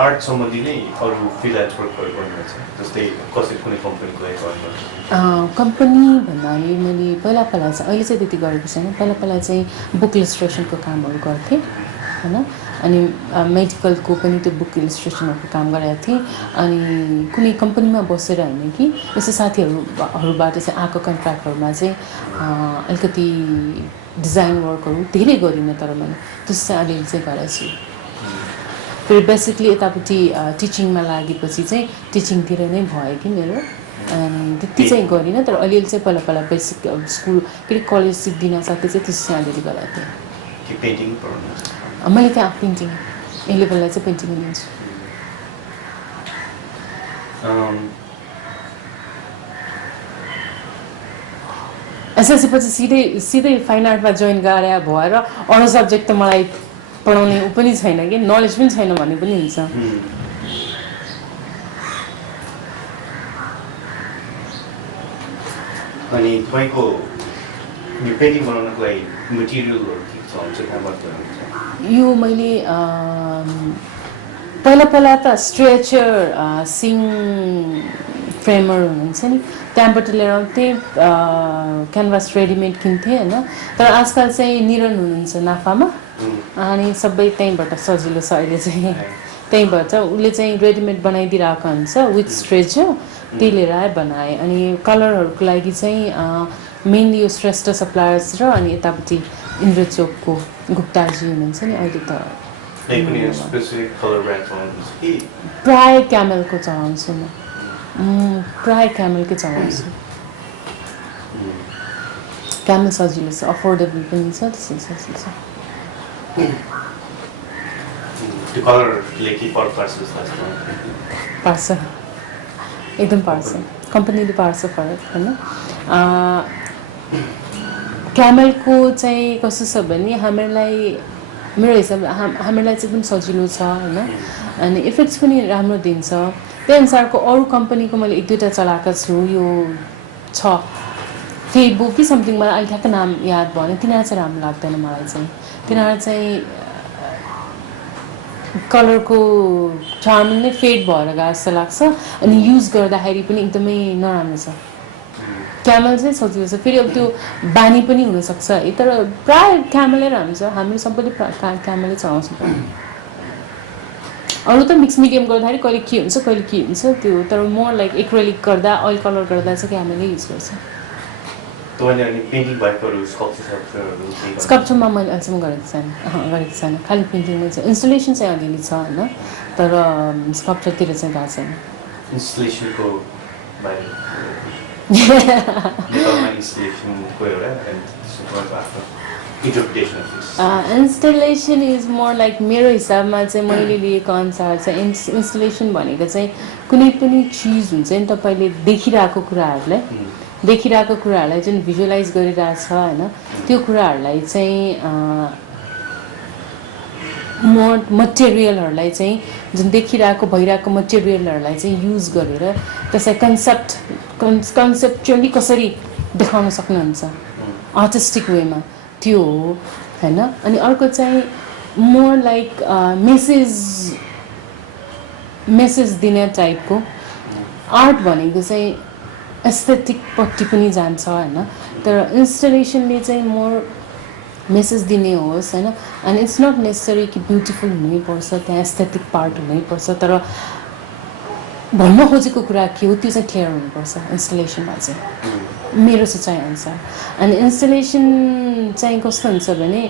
आर्ट सम्बन्धी नै अरू फ्रिलान्स वर्कहरू गर्नुहुन्छ जस्तै कसै कुनै कम्पनीको लागि गर्नुहुन्छ कम्पनी भन्दाखेरि मैले पहिला चाहिँ अहिले चाहिँ त्यति गरेको छैन पहिला चाहिँ बुक इलिस्ट्रेसनको कामहरू गर्थेँ होइन अनि मेडिकलको पनि त्यो बुक इलिस्ट्रेसनहरूको काम गरेको थिएँ अनि कुनै कम्पनीमा बसेर होइन कि यस्तो साथीहरूबाट चाहिँ आएको कन्ट्र्याक्टहरूमा चाहिँ अलिकति डिजाइन वर्कहरू धेरै गरिनँ तर मैले त्यस्तो चाहिँ अलिअलि चाहिँ गरेको छु फेरि बेसिकली यतापट्टि टिचिङमा लागेपछि चाहिँ टिचिङतिर नै भयो कि मेरो अनि त्यति चाहिँ गरिनँ तर अलिअलि चाहिँ पहिला बेसिक स्कुल के अरे कलेज सिक्दिन साथै चाहिँ त्यस्तो चाहिँ अलिअलि गरेको थिएँ पेन्टिङ मैले त्यहाँ पेन्टिङ A-लेभललाई चाहिँ पेन्टिङ लिन्छु एसएलसी पछि सिधै फाइन आर्टमा जोइन गरेर भएर अरू सब्जेक्ट त मलाई पढाउने ऊ पनि छैन कि नलेज पनि छैन भन्ने पनि हुन्छ अनि तपाईँको यो पेन्टिङ बनाउनको लागि मटेरियलहरू के छ हुन्छ कहाँबाट हुन्छ यो मैले पहिला त स्ट्रेचर सिङ फ्रेमर हुनुहुन्छ नि त्यहाँबाट लिएर आउँथेँ क्यानभास रेडिमेड किन्थेँ होइन तर आजकल चाहिँ निरन हुनुहुन्छ नाफामा अनि सबै त्यहीँबाट सजिलो छ अहिले चाहिँ त्यहीँबाट उसले चाहिँ रेडिमेड बनाइदिइरहेको हुन्छ विथ स्ट्रेचर त्यही लिएर आए बनाएँ अनि कलरहरूको लागि चाहिँ मेनली यो श्रेष्ठ सप्लायर्स र अनि यतापट्टि इन्द्रचोकको गुप्ताजी हुनुहुन्छ नि अहिले त प्राय क्यामेलको चलाउँछु म प्राय क्यामेलकै चलाउँछु क्यामेल सजिलो छ अफोर्डेबल पनि छ त्यसै सजिलो छ पार्छ एकदम पार्छ कम्पनीले पार्छ फरक होइन क्यामेलको चाहिँ कस्तो छ भने हामीहरूलाई मेरो हिसाबले हामीलाई चाहिँ एकदम सजिलो छ होइन अनि इफेक्ट्स पनि राम्रो दिन्छ त्यही अनुसारको अरू कम्पनीको मैले 1-2टा चलाएको छु यो छ फेसबुक कि समथिङ मलाई अहिले ठ्याक्क नाम याद भएन तिनीहरू चाहिँ राम्रो लाग्दैन मलाई चाहिँ तिनीहरू चाहिँ कलरको चार्मिङ नै फेड भएर गएको जस्तो लाग्छ अनि युज गर्दाखेरि पनि एकदमै नराम्रो छ क्यामल चाहिँ सजिलो छ फेरि अब त्यो बानी पनि हुनसक्छ है तर प्राय क्यामलै राम्रो छ हामी सबैले क्यामलै चलाउँछौँ अरू त मिक्स मिडियम गर्दाखेरि कहिले के हुन्छ त्यो तर मोर लाइक एक्रेलिक गर्दा ओइल कलर गर्दा चाहिँ क्यामलै युज गर्छ स्कल्पचरमा मैले अहिलेसम्म गरेको छैन खालि पेन्टिङमै छ इन्स्टलेसन चाहिँ अलिअलि छ होइन तर स्कल्पचरतिर चाहिँ गएको छैन इन्स्टलेसनको इन्स्टलेसन इज मोर लाइक मेरो हिसाबमा चाहिँ मैले लिएको अनुसार चाहिँ इन्स्टलेसन भनेको चाहिँ कुनै पनि चिज हुन्छ नि तपाईँले देखिरहेको कुराहरूलाई जुन भिजुअलाइज गरिरहेछ होइन त्यो कुराहरूलाई चाहिँ मटेरियलहरूलाई चाहिँ जुन देखिरहेको भइरहेको मटेरियलहरूलाई चाहिँ युज गरेर त्यसलाई कन्सेप्चुअली कसरी देखाउन सक्नुहुन्छ आर्टिस्टिक वेमा त्यो हो होइन अनि अर्को चाहिँ मोर लाइक मेसेज दिने टाइपको आर्ट भनेको चाहिँ एस्थेटिकपट्टि पनि जान्छ होइन तर इन्स्टलेसनले चाहिँ मोर मेसेज दिने होस् होइन अनि इट्स नट नेसेसरी कि ब्युटिफुल हुनैपर्छ त्यहाँ एस्थेटिक पार्ट हुनैपर्छ तर भन्न खोजेको कुरा के हो त्यो चाहिँ क्लियर हुनुपर्छ इन्स्टलेसनमा चाहिँ मेरो सोचाइ अनुसार अनि इन्स्टलेसन चाहिँ कस्तो हुन्छ भने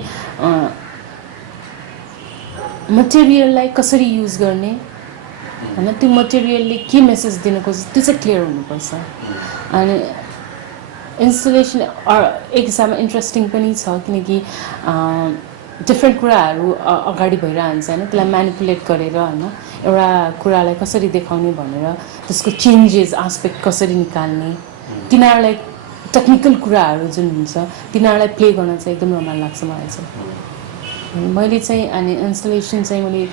मटेरियललाई कसरी युज गर्ने होइन त्यो मटेरियलले के मेसेज दिन खोज्छ त्यो चाहिँ क्लियर हुनुपर्छ अनि इन्स्टलेसन एक हिसाबमा इन्ट्रेस्टिङ पनि छ किनकि डिफ्रेन्ट कुराहरू अगाडि भइरहन्छ होइन त्यसलाई म्यानिपुलेट गरेर होइन एउटा कुरालाई कसरी देखाउने भनेर त्यसको चेन्जेस आस्पेक्ट कसरी निकाल्ने तिनीहरूलाई टेक्निकल कुराहरू जुन हुन्छ तिनीहरूलाई प्ले गर्न चाहिँ एकदम रमाइलो लाग्छ मलाई चाहिँ मैले चाहिँ अनि इन्स्टलेसन चाहिँ मैले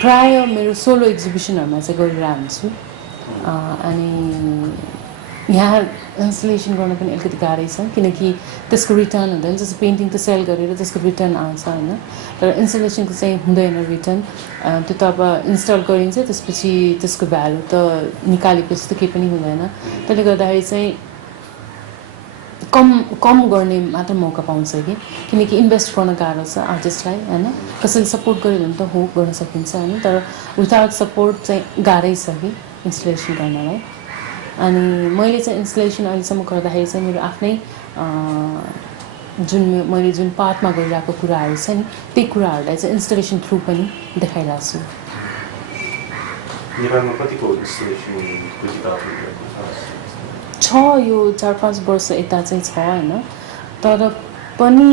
प्राय मेरो सोलो एक्जिबिसनहरूमा चाहिँ गरिरहेको हुन्छु अनि यहाँ इन्स्टलेसन गर्न पनि अलिकति गाह्रै छ किनकि त्यसको रिटर्न हुँदैन जस्तो पेन्टिङ त सेल गरेर त्यसको रिटर्न आउँछ होइन तर इन्स्टलेसनको चाहिँ हुँदैन रिटर्न त्यो त अब इन्स्टल गरिन्छ त्यसपछि त्यसको भ्यालु त निकालेपछि त केही पनि हुँदैन त्यसले गर्दाखेरि चाहिँ कम गर्ने मात्र मौका पाउँछ किनकि इन्भेस्ट गर्न गाह्रो छ आर्टिस्टलाई हैन कसैले सपोर्ट गर्यो भने त हो गर्न सकिन्छ हैन तर विदाउट सपोर्ट चाहिँ गाह्रै छ कि इन्स्टलेसन गर्नलाई अनि मैले चाहिँ इन्स्टलेसन अहिलेसम्म गर्दाखेरि चाहिँ मेरो आफ्नै मैले जुन पाथमा गइरहेको कुराहरू छ नि त्यही कुराहरूलाई चाहिँ इन्स्टलेसन थ्रु पनि देखाइरहेको छु नेपालमा कतिको इन्स्टलेसनको किताबहरू छ यो 4-5 वर्ष यता चाहिँ छ हैन तर पनि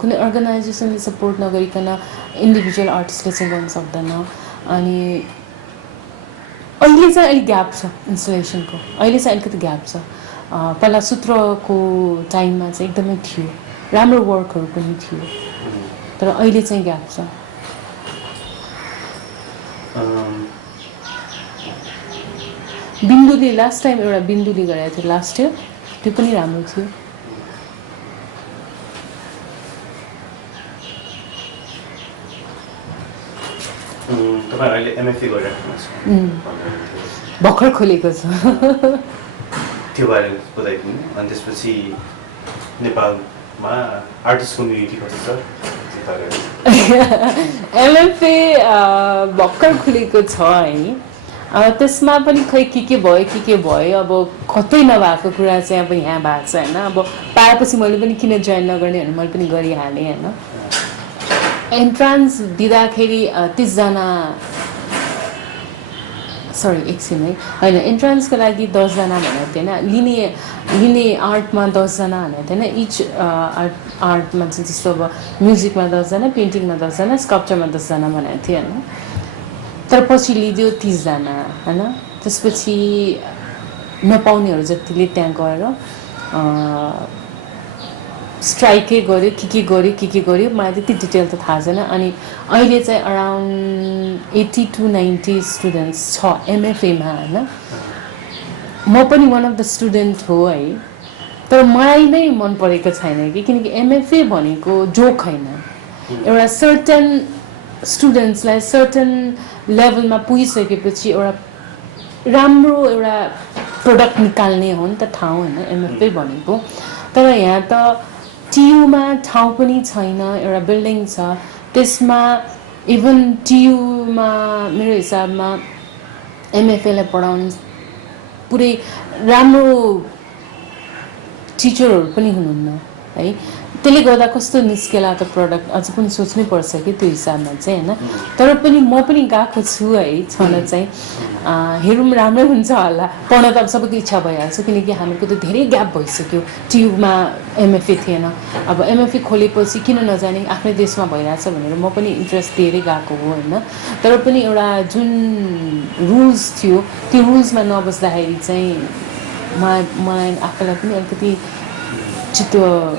कुनै अर्गनाइजेसनले सपोर्ट नगरिकन इन्डिभिजुअल आर्टिस्टले चाहिँ गर्न सक्दैन अनि अहिले चाहिँ अलिक ग्याप छ इन्स्टलेसनको अहिले चाहिँ अलिकति ग्याप छ पहिला सूत्रको टाइममा चाहिँ एकदमै थियो राम्रो वर्कहरू पनि थियो तर अहिले चाहिँ ग्याप छ बिन्दुले लास्ट टाइम एउटा बिन्दुले गरेको थियो लास्ट इयर त्यो पनि राम्रो थियो तपाईं अहिले एमएफए गरिराख्नु छ भर्खर खोलेको छ त्यो बारे बताइदिनु अनि त्यसपछि नेपालमा आर्टिस्ट कम्युनिटी कस्तो छ एमएफए भर्खर खुलेको छ है त्यसमा पनि खै के भयो अब कतै नभएको कुरा चाहिँ अब यहाँ भएको छ हैन अब पाएपछि मैले पनि किन जोइन नगर्ने भनेर मैले पनि गरिहालेँ हैन एन्ट्रान्स दिँदाखेरि 30 जना सरी एकछिन है होइन एन्ट्रान्सको लागि 10 जना भनेको थिएन लिने आर्टमा 10 जना भनेको थिएन इच आर्टमा चाहिँ जस्तो अब म्युजिकमा 10 जना पेन्टिङमा 10 जना स्कल्पचरमा 10 जना भनेको थियो हैन तर पछि लिदियो 30 जना हैन त्यसपछि नपाउनेहरू जतिले त्यहाँ गएर स्ट्राइकै गर्यो के गर्यो मलाई त्यति डिटेल त थाहा छैन अनि अहिले चाहिँ अराउन्ड 80 to 90 स्टुडेन्ट्स छ एमएफएमा हैन म पनि वान अफ द स्टुडेन्ट हो है तर मलाई नै मन परेको छैन कि किनकि एमएफए भनेको जोक हैन एउटा सर्टेन स्टुडेन्ट्सलाई सर्टेन लेभलमा पुगिसकेपछि एउटा राम्रो एउटा प्रोडक्ट निकाल्ने हो नि त ठाउँ हैन एमएफए भनेको तर यहाँ त टियुमा ठाउँ पनि छैन एउटा बिल्डिङ छ त्यसमा इभन टियुमा मेरो हिसाबमा एमएफएलाई पढाउन पुरै राम्रो टिचरहरू पनि हुनुहुन्न है त्यसले गर्दा कस्तो निस्केला त प्रडक्ट अझ पनि सोच्नै पर्छ कि त्यो हिसाबमा चाहिँ हैन तर पनि म पनि गएको छु है छन चाहिँ हेरौँ राम्रै हुन्छ होला पढ्न त अब सबैको इच्छा भइहाल्छ किनकि हामीको त धेरै ग्याप भइसक्यो ट्युबमा एमएफए थिएन अब एमएफए खोलेपछि किन नजाने आफ्नै देशमा भइरहेछ भनेर म पनि इन्ट्रेस्ट दिएरै गएको हो हैन तर पनि एउटा जुन रुल्स थियो त्यो रुल्समा नबस्दाखेरि चाहिँ मलाई आफैलाई पनि अलिकति चित्त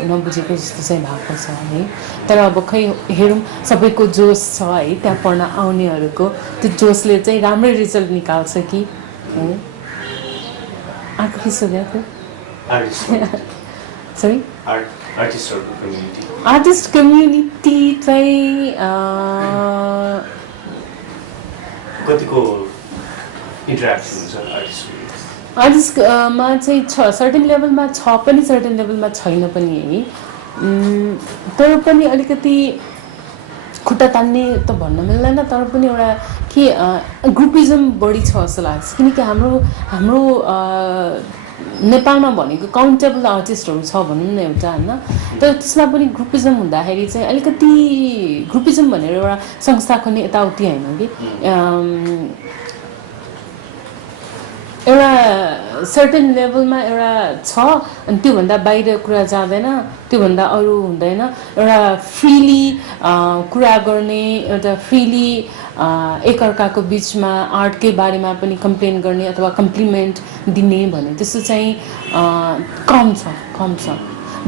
नबुझेको जस्तो चाहिँ भएको छ है तर अब खै हेरौँ सबैको जोस छ है त्यहाँ पढ्न आउनेहरूको त्यो जोसले चाहिँ राम्रै रिजल्ट निकाल्छ कि है अर्को के सोधेको सरी आर्टिस्ट कम्युनिटी चाहिँ कतिको इन्टरेक्सन हुन्छ आर्टिस्ट आर्टिस्टमा चाहिँ छ सर्टेन लेभलमा छ पनि सर्टेन लेभलमा छैन पनि है तर पनि अलिकति खुट्टा तान्ने त भन्न मिल्दैन तर पनि एउटा के ग्रुपिजम बढी छ जस्तो लाग्छ किनकि हाम्रो नेपालमा भनेको काउन्टेबल आर्टिस्टहरू छ भनौँ न एउटा हैन तर त्यसमा पनि ग्रुपिजम हुँदाखेरि चाहिँ अलिकति ग्रुपिजम भनेर एउटा संस्था खोल्ने यताउति हैन कि एउटा सर्टेन लेभलमा एउटा छ अनि त्योभन्दा बाहिर कुरा जाँदैन त्योभन्दा अरू हुँदैन एउटा फ्रीली कुरा गर्ने एउटा फ्रीली एकअर्काको बिचमा आर्टकै बारेमा पनि कम्प्लेन गर्ने अथवा कम्प्लिमेन्ट दिने भने त्यस्तो चाहिँ कम छ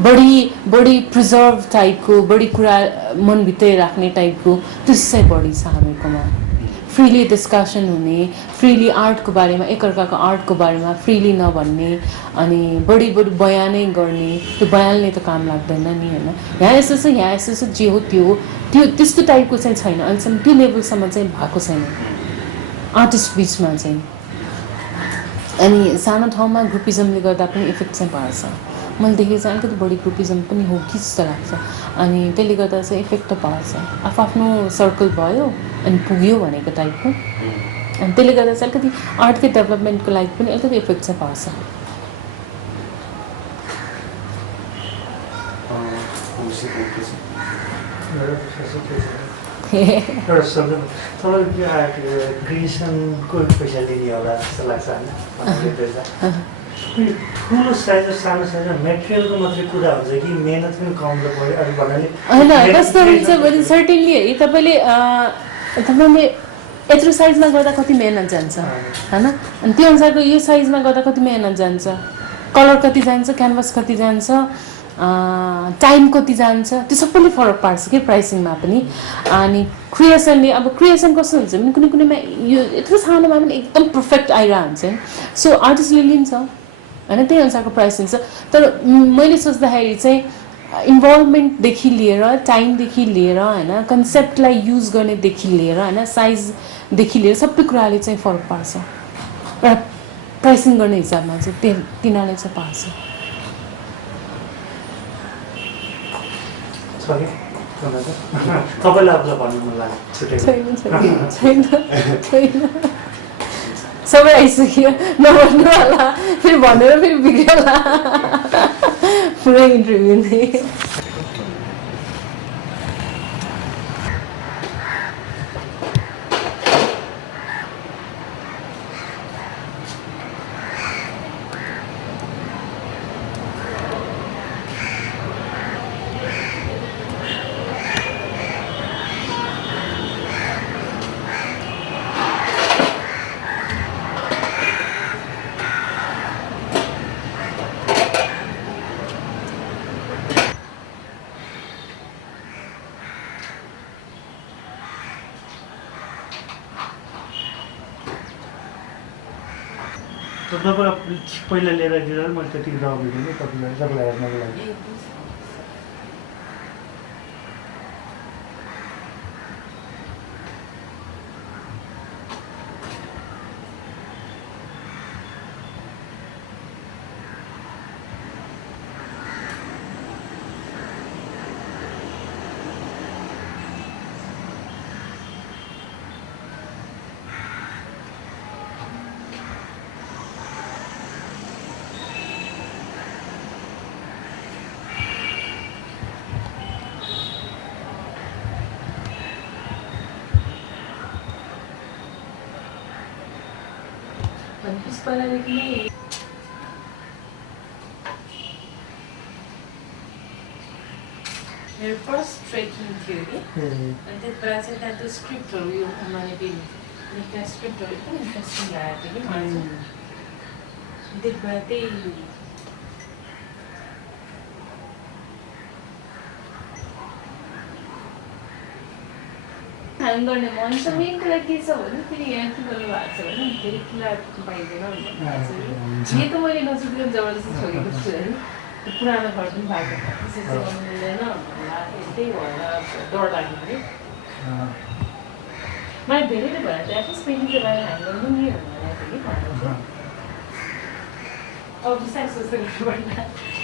बढी प्रिजर्भ टाइपको बढी कुरा मनभित्रै राख्ने टाइपको त्यस्तो चाहिँ बढी छ हामीकोमा फ्रीली डिस्कसन हुने फ्रीली आर्टको बारेमा एकअर्काको आर्टको बारेमा फ्रीली नभन्ने अनि बढी बयानै गर्ने त्यो बयानले त काम लाग्दैन नि हैन यहाँ यस्तो जे हो त्यो त्यस्तो टाइपको चाहिँ छैन अहिलेसम्म त्यो लेभलसम्म चाहिँ भएको छैन आर्टिस्ट बिचमा चाहिँ अनि सानो ठाउँमा ग्रुपिजमले गर्दा पनि इफेक्ट चाहिँ पर्छ मैले देखेको चाहिँ अलिकति बढी ग्रुपिजम पनि हो कि जस्तो लाग्छ अनि त्यसले गर्दा चाहिँ इफेक्ट त पार्छ आफ्नो सर्कल भयो अनि पुग्यो भनेको टाइपको अनि त्यसले गर्दा चाहिँ अलिकति आर्टकै डेभलपमेन्टको लागि पनि अलिकति इफेक्ट चाहिँ पार्छ एउटा शब्द तपाईँको त्यो आर्ट क्रिएसनको पैसा लिने होला जस्तो लाग्छ होइन ठुलो साइज र सानो साइज मेटेरियलको मात्रै कुरा हुन्छ कि मेहनत पनि कम पऱ्यो अलिक भन्नाले होइन कस्तो हुन्छ भने सर्टेनली है तपाईँले यत्रो साइजमा गर्दा कति मेहनत जान्छ होइन अनि त्यो अनुसारको यो साइजमा गर्दा कति मेहनत जान्छ कलर कति जान्छ क्यानभस कति जान्छ टाइम कति जान्छ त्यो सबैले फरक पार्छ कि प्राइसिङमा पनि अनि क्रिएसनले अब क्रिएसन कस्तो हुन्छ भने कुनै कुनैमा यो यत्रो सानोमा पनि एकदम पर्फेक्ट आइरहेको हुन्छ सो आर्टिस्टले लिन्छ होइन त्यही अनुसारको प्राइस हुन्छ तर मैले सोच्दाखेरि चाहिँ इन्भल्भमेन्टदेखि लिएर टाइमदेखि लिएर होइन कन्सेप्टलाई युज गर्नेदेखि लिएर होइन साइजदेखि लिएर सबै कुराले चाहिँ फरक पार्छ एउटा प्राइसिङ गर्ने हिसाबमा चाहिँ तिनीहरूले चाहिँ पार्छ तपाईँलाई अब भन्नु मन लाग्छ छैन सबै आइसक्यो नभन्नु होला फेरि भनेर फेरि बिग्रियोला पुरै इन्टरभ्यू नै तपाईँ पहिला लिएर दिँदा मैले त्यति रबिदिएँ कि तपाईँलाई हेर्नको लागि पहिलादेखि नै मेरो फर्स्ट ट्रेकिङ थियो कि अनि त्यति बेला चाहिँ त्यहाँ त्यो स्क्रिप्टहरू यो मैले त्यहाँ स्क्रिप्टहरू एकदम इन्ट्रेस्टिङ लागेको थियो कि मलाई त्यति बेला त्यही ध्यान गर्ने मन छ मेन कुरा के छ भने फेरि यहाँ के गर्नु भएको छ भने फेरि किला पाइँदैन यही त मैले नसुकेर जबरजस्ती छोडेको छु होइन पुरानो घर पनि भएको त्यसरी चलाउनु मिल्दैन त्यही भएर डर लाग्यो है मलाई धेरैले भएर चाहिँ एटलिस्ट पेन्टिङ चाहिँ बाहिर ह्यान्ड गर्नु नि भनेर थियो कि अब बिस्तारै सोच्दै गर्नुपर्ला